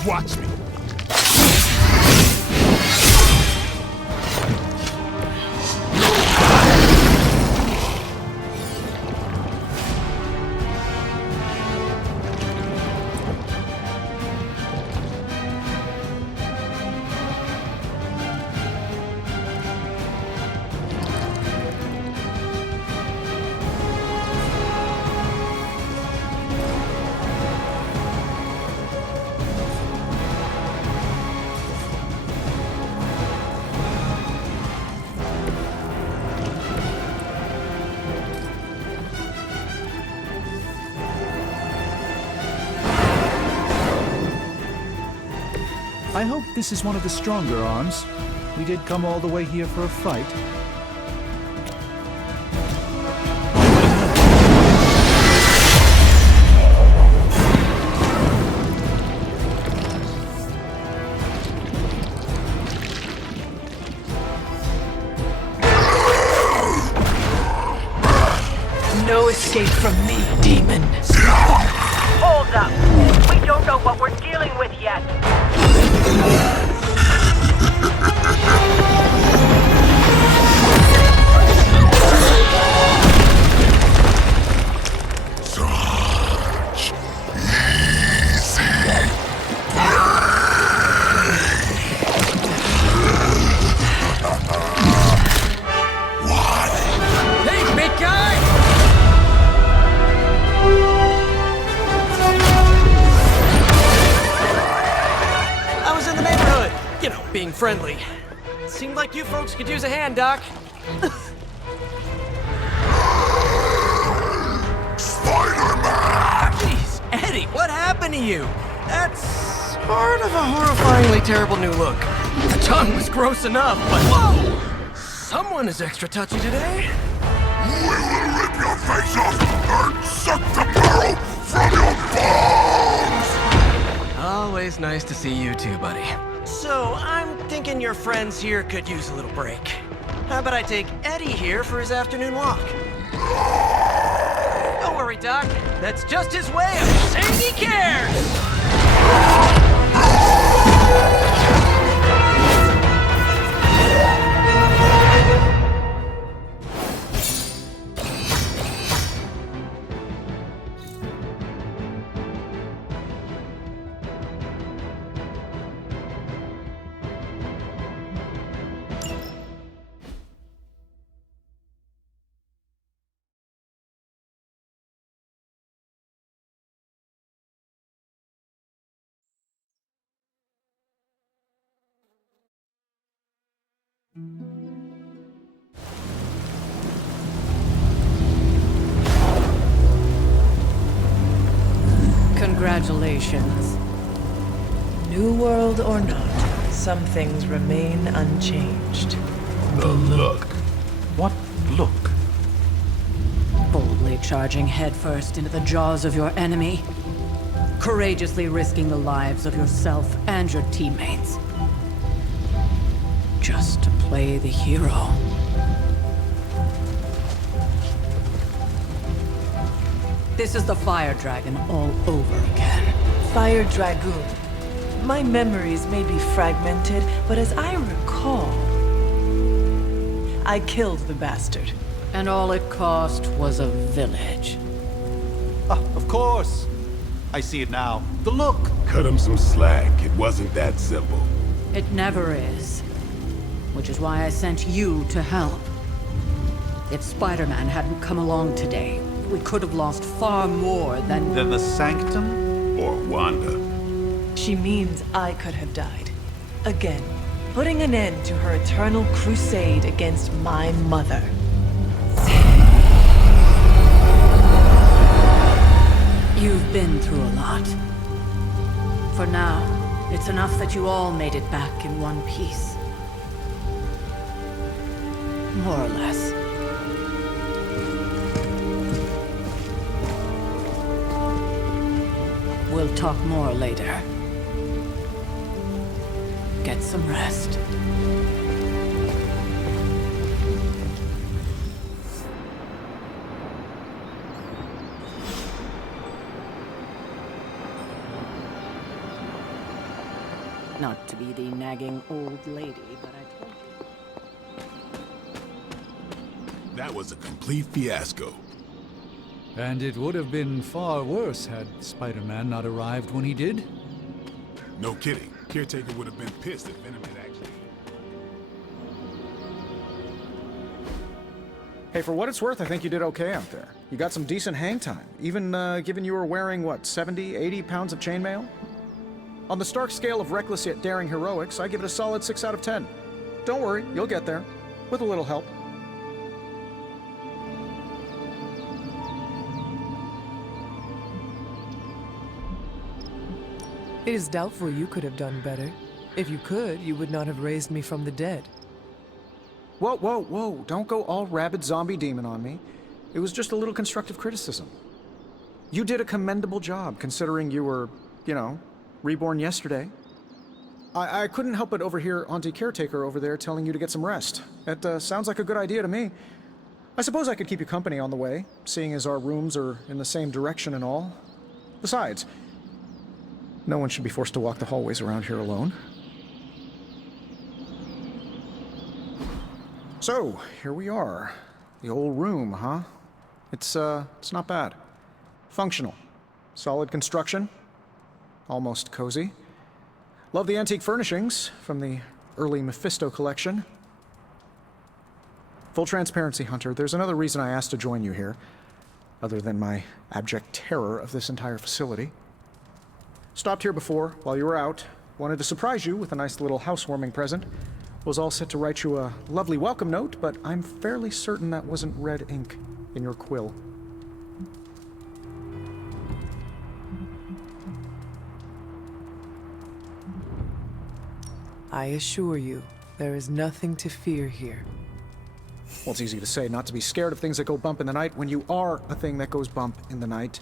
Watch me. I hope this is one of the stronger arms. We did come all the way here for a fight. No escape from me, demon. Hold up. We don't know what we're dealing with yet. Such easy What? Hey, big guy! I was in the neighborhood. You know, being friendly. Seemed like you folks could use a hand, Doc. Spider-Man! Jeez, Eddie, what happened to you? That's sort of a horrifyingly terrible new look. The tongue was gross enough, but whoa! Someone is extra touchy today. We will rip your face off and suck the marrow from your bones! Always nice to see you too, buddy. So, I'm thinking your friends here could use a little break. How about I take Eddie here for his afternoon walk? Don't worry, Doc. That's just his way of saying he cares! Congratulations. New world or not, some things remain unchanged. The look. What look? Boldly charging headfirst into the jaws of your enemy. Courageously risking the lives of yourself and your teammates. Just to play the hero. This is the Fire Dragon all over again. Fire Dragoon. My memories may be fragmented, but as I recall, I killed the bastard. And all it cost was a village. Of course. I see it now. The look. Cut him some slack. It wasn't that simple. It never is. Which is why I sent you to help. If Spider-Man hadn't come along today, we could have lost far more than... Than the Sanctum? Or Wanda. She means I could have died. Again, putting an end to her eternal crusade against my mother. You've been through a lot. For now, it's enough that you all made it back in one piece. More or less. We'll talk more later. Get some rest. Not to be the nagging old lady, but I told you. That was a complete fiasco. And it would have been far worse had Spider-Man not arrived when he did. No kidding. Caretaker would have been pissed if Venom had actually... Hey, for what it's worth, I think you did okay out there. You got some decent hang time, even given you were wearing, what, 70, 80 pounds of chainmail? On the Stark scale of reckless yet daring heroics, I give it a solid 6 out of 10. Don't worry, you'll get there. With a little help. It is doubtful you could have done better. If you could, you would not have raised me from the dead. Whoa, whoa, whoa. Don't go all rabid zombie demon on me. It was just a little constructive criticism. You did a commendable job, considering you were, you know, reborn yesterday. I couldn't help but overhear Auntie Caretaker over there telling you to get some rest. That sounds like a good idea to me. I suppose I could keep you company on the way, seeing as our rooms are in the same direction and all. Besides, no one should be forced to walk the hallways around here alone. So, here we are. The old room, huh? It's not bad. Functional. Solid construction. Almost cozy. Love the antique furnishings from the early Mephisto collection. Full transparency, Hunter, there's another reason I asked to join you here, other than my abject terror of this entire facility. Stopped here before, while you were out. Wanted to surprise you with a nice little housewarming present. Was all set to write you a lovely welcome note, but I'm fairly certain that wasn't red ink in your quill. I assure you, there is nothing to fear here. Well, it's easy to say not to be scared of things that go bump in the night when you are a thing that goes bump in the night.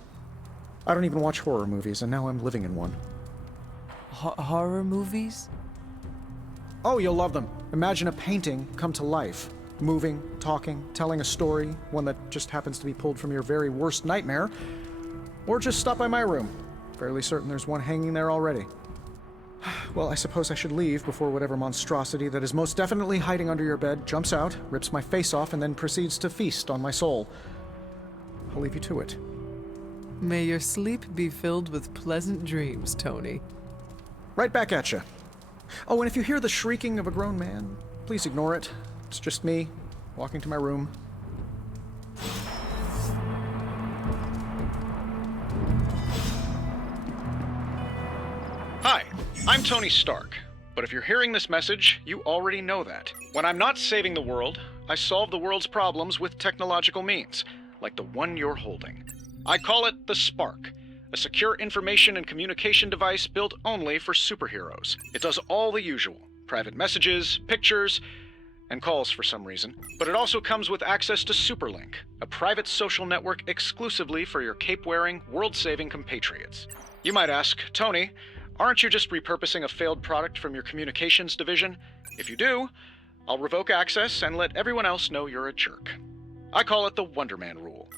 I don't even watch horror movies, and now I'm living in one. Horror movies? Oh, you'll love them. Imagine a painting come to life. Moving, talking, telling a story, one that just happens to be pulled from your very worst nightmare. Or just stop by my room. Fairly certain there's one hanging there already. Well, I suppose I should leave before whatever monstrosity that is most definitely hiding under your bed jumps out, rips my face off, and then proceeds to feast on my soul. I'll leave you to it. May your sleep be filled with pleasant dreams, Tony. Right back at you. Oh, and if you hear the shrieking of a grown man, please ignore it. It's just me, walking to my room. Hi, I'm Tony Stark. But if you're hearing this message, you already know that. When I'm not saving the world, I solve the world's problems with technological means, like the one you're holding. I call it the Spark. A secure information and communication device built only for superheroes. It does all the usual. Private messages, pictures, and calls for some reason. But it also comes with access to Superlink, a private social network exclusively for your cape-wearing, world-saving compatriots. You might ask, Tony, aren't you just repurposing a failed product from your communications division? If you do, I'll revoke access and let everyone else know you're a jerk. I call it the Wonder Man rule.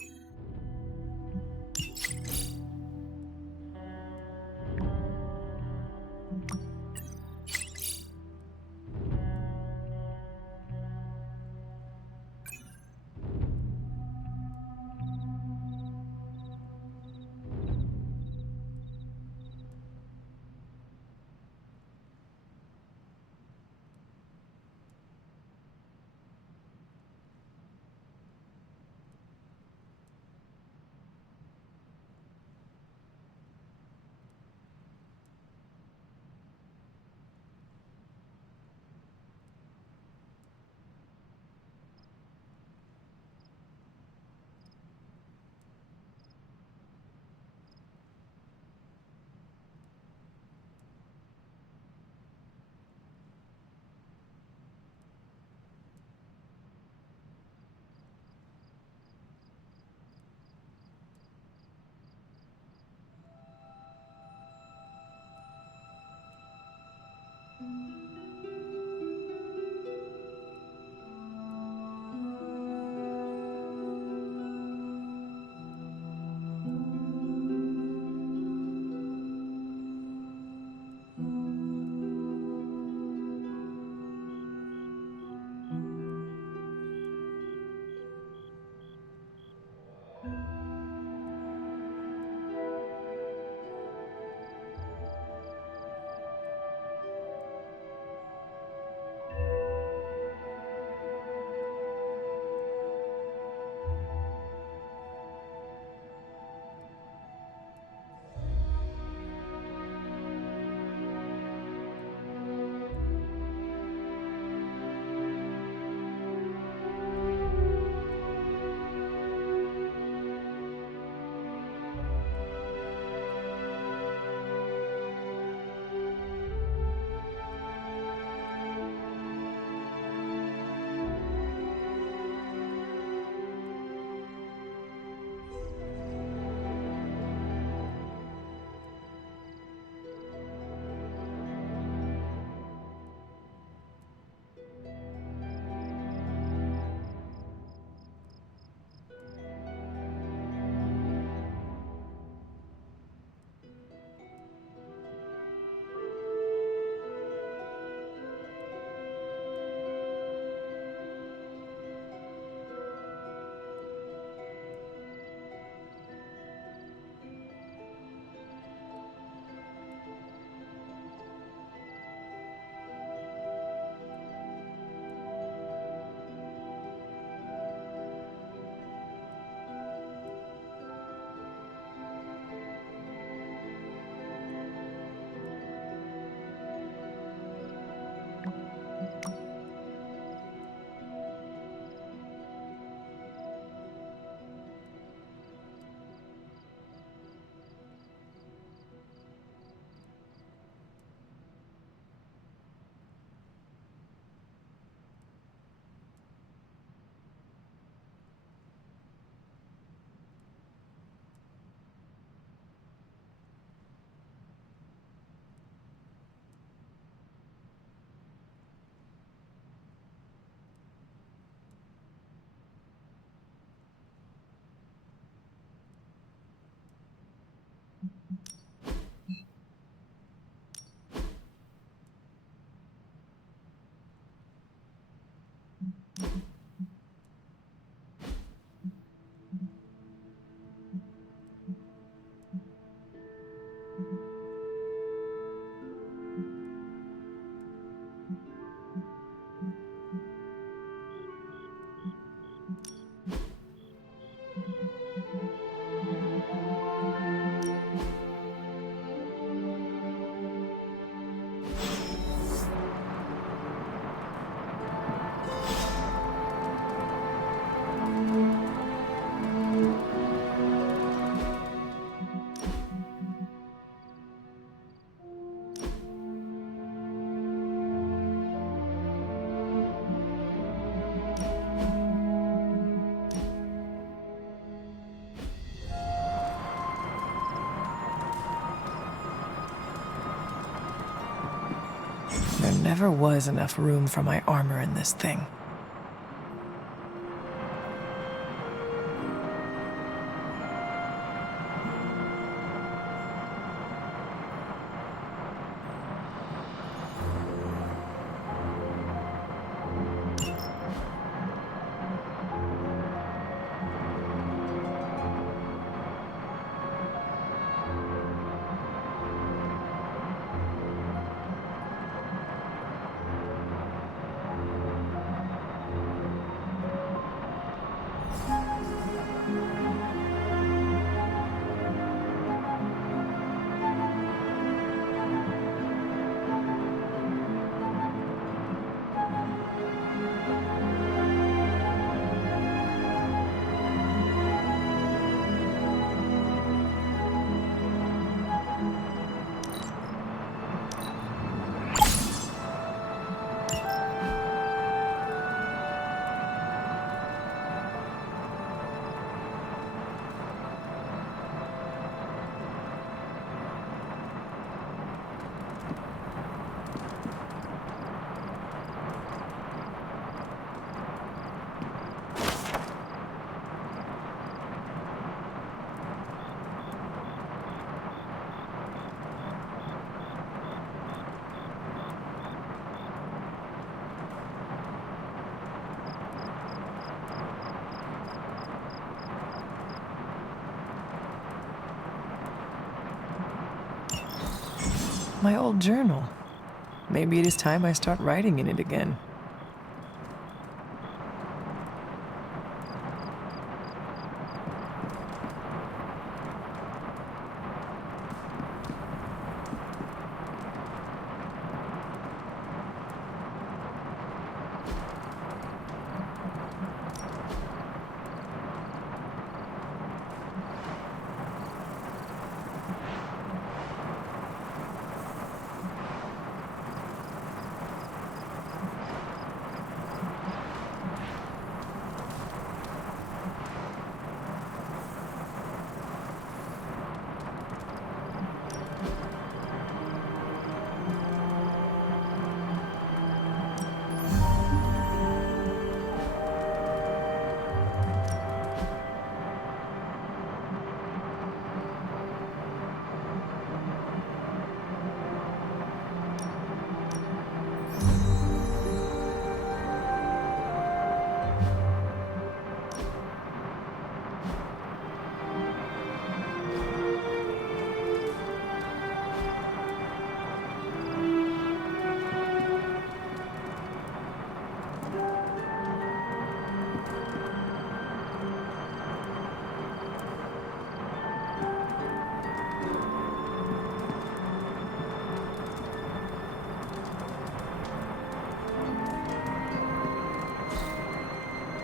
never was enough room for my armor in this thing. My old journal. Maybe it is time I start writing in it again.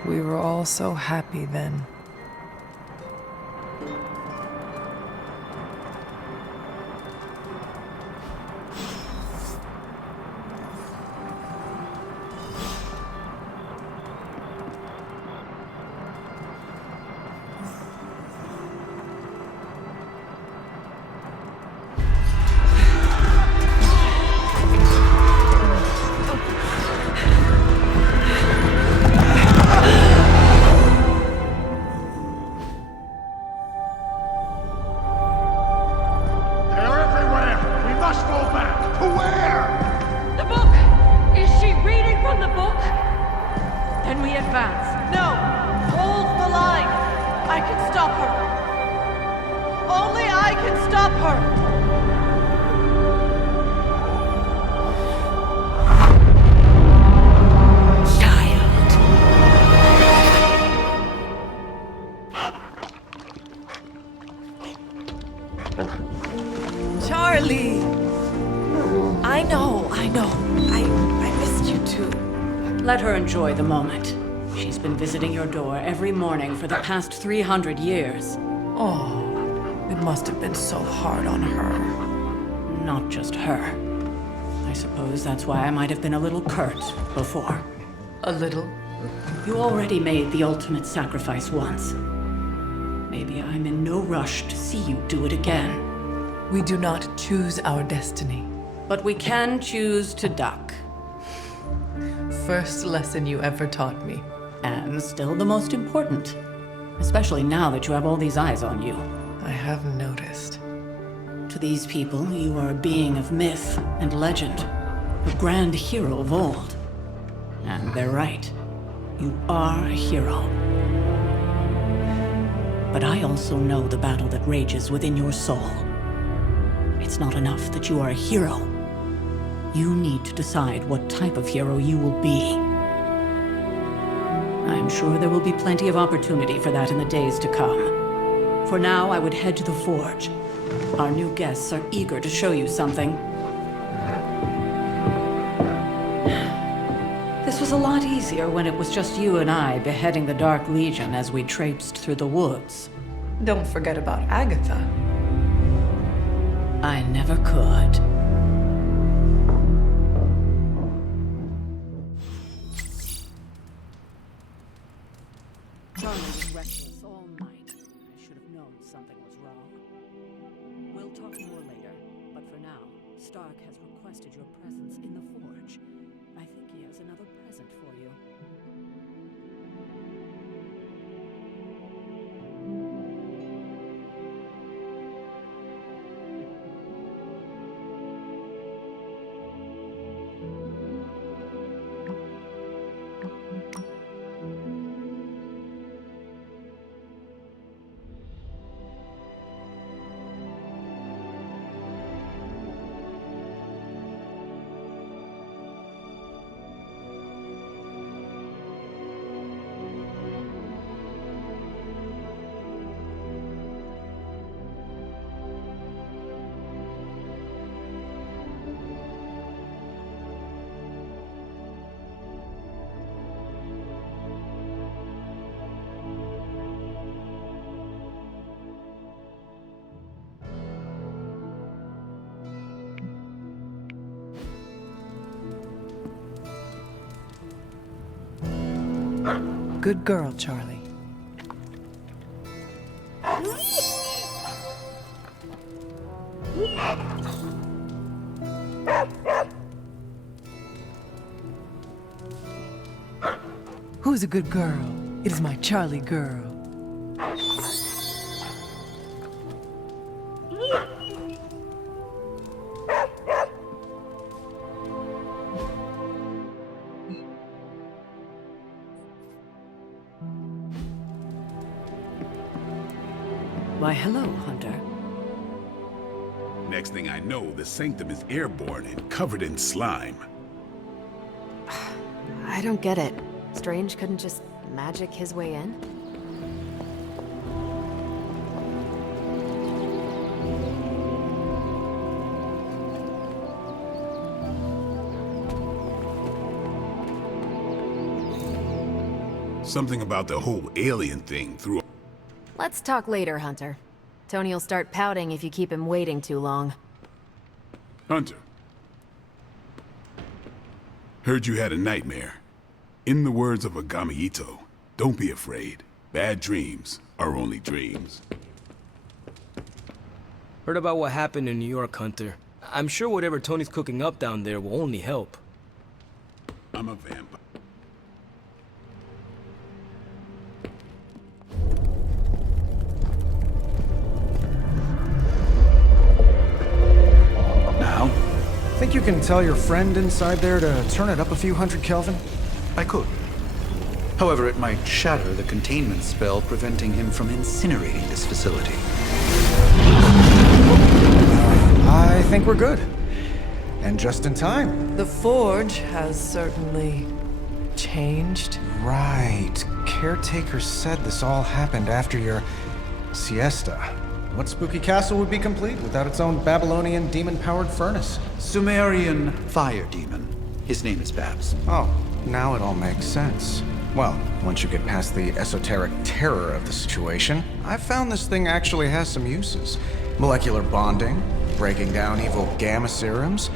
We were all so happy then. Charlie! I know. I missed you too. Let her enjoy the moment. She's been visiting your door every morning for the past 300 years. Oh, it must have been so hard on her. Not just her. I suppose that's why I might have been a little curt before. A little? You already made the ultimate sacrifice once. Maybe I'm in no rush to see you do it again. We do not choose our destiny. But we can choose to duck. first lesson you ever taught me. And still the most important. Especially now that you have all these eyes on you. I have noticed. To these people, you are a being of myth and legend. A grand hero of old. And they're right. You are a hero. But I also know the battle that rages within your soul. It's not enough that you are a hero. You need to decide what type of hero you will be. I'm sure there will be plenty of opportunity for that in the days to come. For now, I would head to the Forge. Our new guests are eager to show you something. This was a lot easier when it was just you and I beheading the Dark Legion as we traipsed through the woods. Don't forget about Agatha. I never could. Charlie was restless all night. I should have known something was wrong. We'll talk more later, but for now, Stark has requested your presence in the Forge. I think he has another present for you. Good girl, Charlie. Who's a good girl? It is my Charlie girl. Why, hello, Hunter. Next thing I know, the Sanctum is airborne and covered in slime. I don't get it. Strange couldn't just magic his way in? Something about the whole alien thing threw. Let's talk later, Hunter. Tony will start pouting if you keep him waiting too long. Hunter. Heard you had a nightmare. In the words of Agami Ito, don't be afraid. Bad dreams are only dreams. Heard about what happened in New York, Hunter. I'm sure whatever Tony's cooking up down there will only help. I'm a vampire. Think you can tell your friend inside there to turn it up a few hundred Kelvin? I could. However, it might shatter the containment spell preventing him from incinerating this facility. I think we're good. And just in time. The Forge has certainly changed. Right. Caretaker said this all happened after your siesta. What spooky castle would be complete without its own Babylonian demon-powered furnace? Sumerian fire demon. His name is Babs. Oh, now it all makes sense. Well, once you get past the esoteric terror of the situation, I've found this thing actually has some uses. Molecular bonding, breaking down evil gamma serums,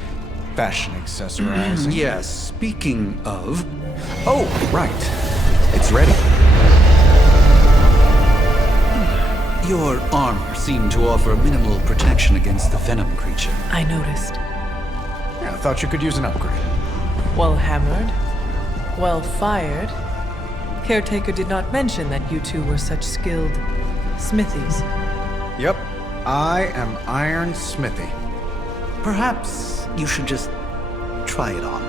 fashion accessorizing. Yes, speaking of... Oh, right. It's ready. Your armor seemed to offer minimal protection against the venom creature. I noticed. Yeah, I thought you could use an upgrade. Well hammered? Well fired. Caretaker did not mention that you two were such skilled smithies. Yep, I am Iron Smithy. Perhaps you should just try it on.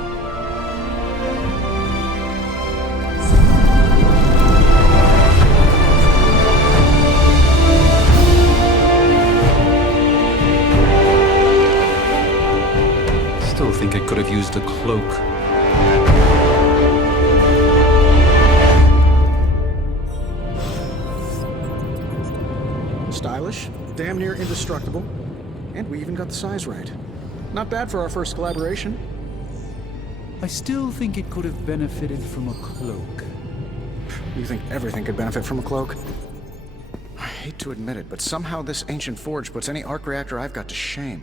Still think I could have used a cloak. Stylish, damn near indestructible, and we even got the size right. Not bad for our first collaboration. I still think it could have benefited from a cloak. You think everything could benefit from a cloak? I hate to admit it, but somehow this ancient forge puts any arc reactor I've got to shame.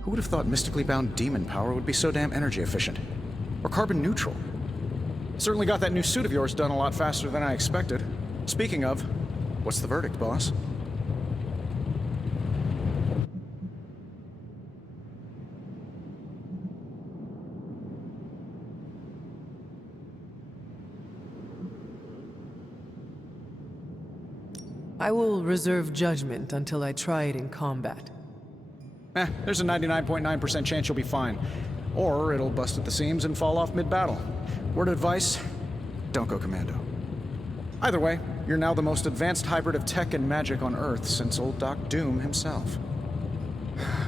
Who would have thought mystically bound demon power would be so damn energy efficient? Or carbon neutral? Certainly got that new suit of yours done a lot faster than I expected. Speaking of, what's the verdict, boss? I will reserve judgment until I try it in combat. There's a 99.9% chance you'll be fine. Or it'll bust at the seams and fall off mid-battle. Word of advice, don't go commando. Either way, you're now the most advanced hybrid of tech and magic on Earth since old Doc Doom himself.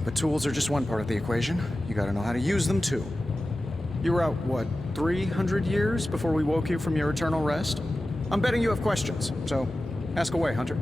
But tools are just one part of the equation. You gotta know how to use them too. You were out, what, 300 years before we woke you from your eternal rest? I'm betting you have questions, so ask away, Hunter.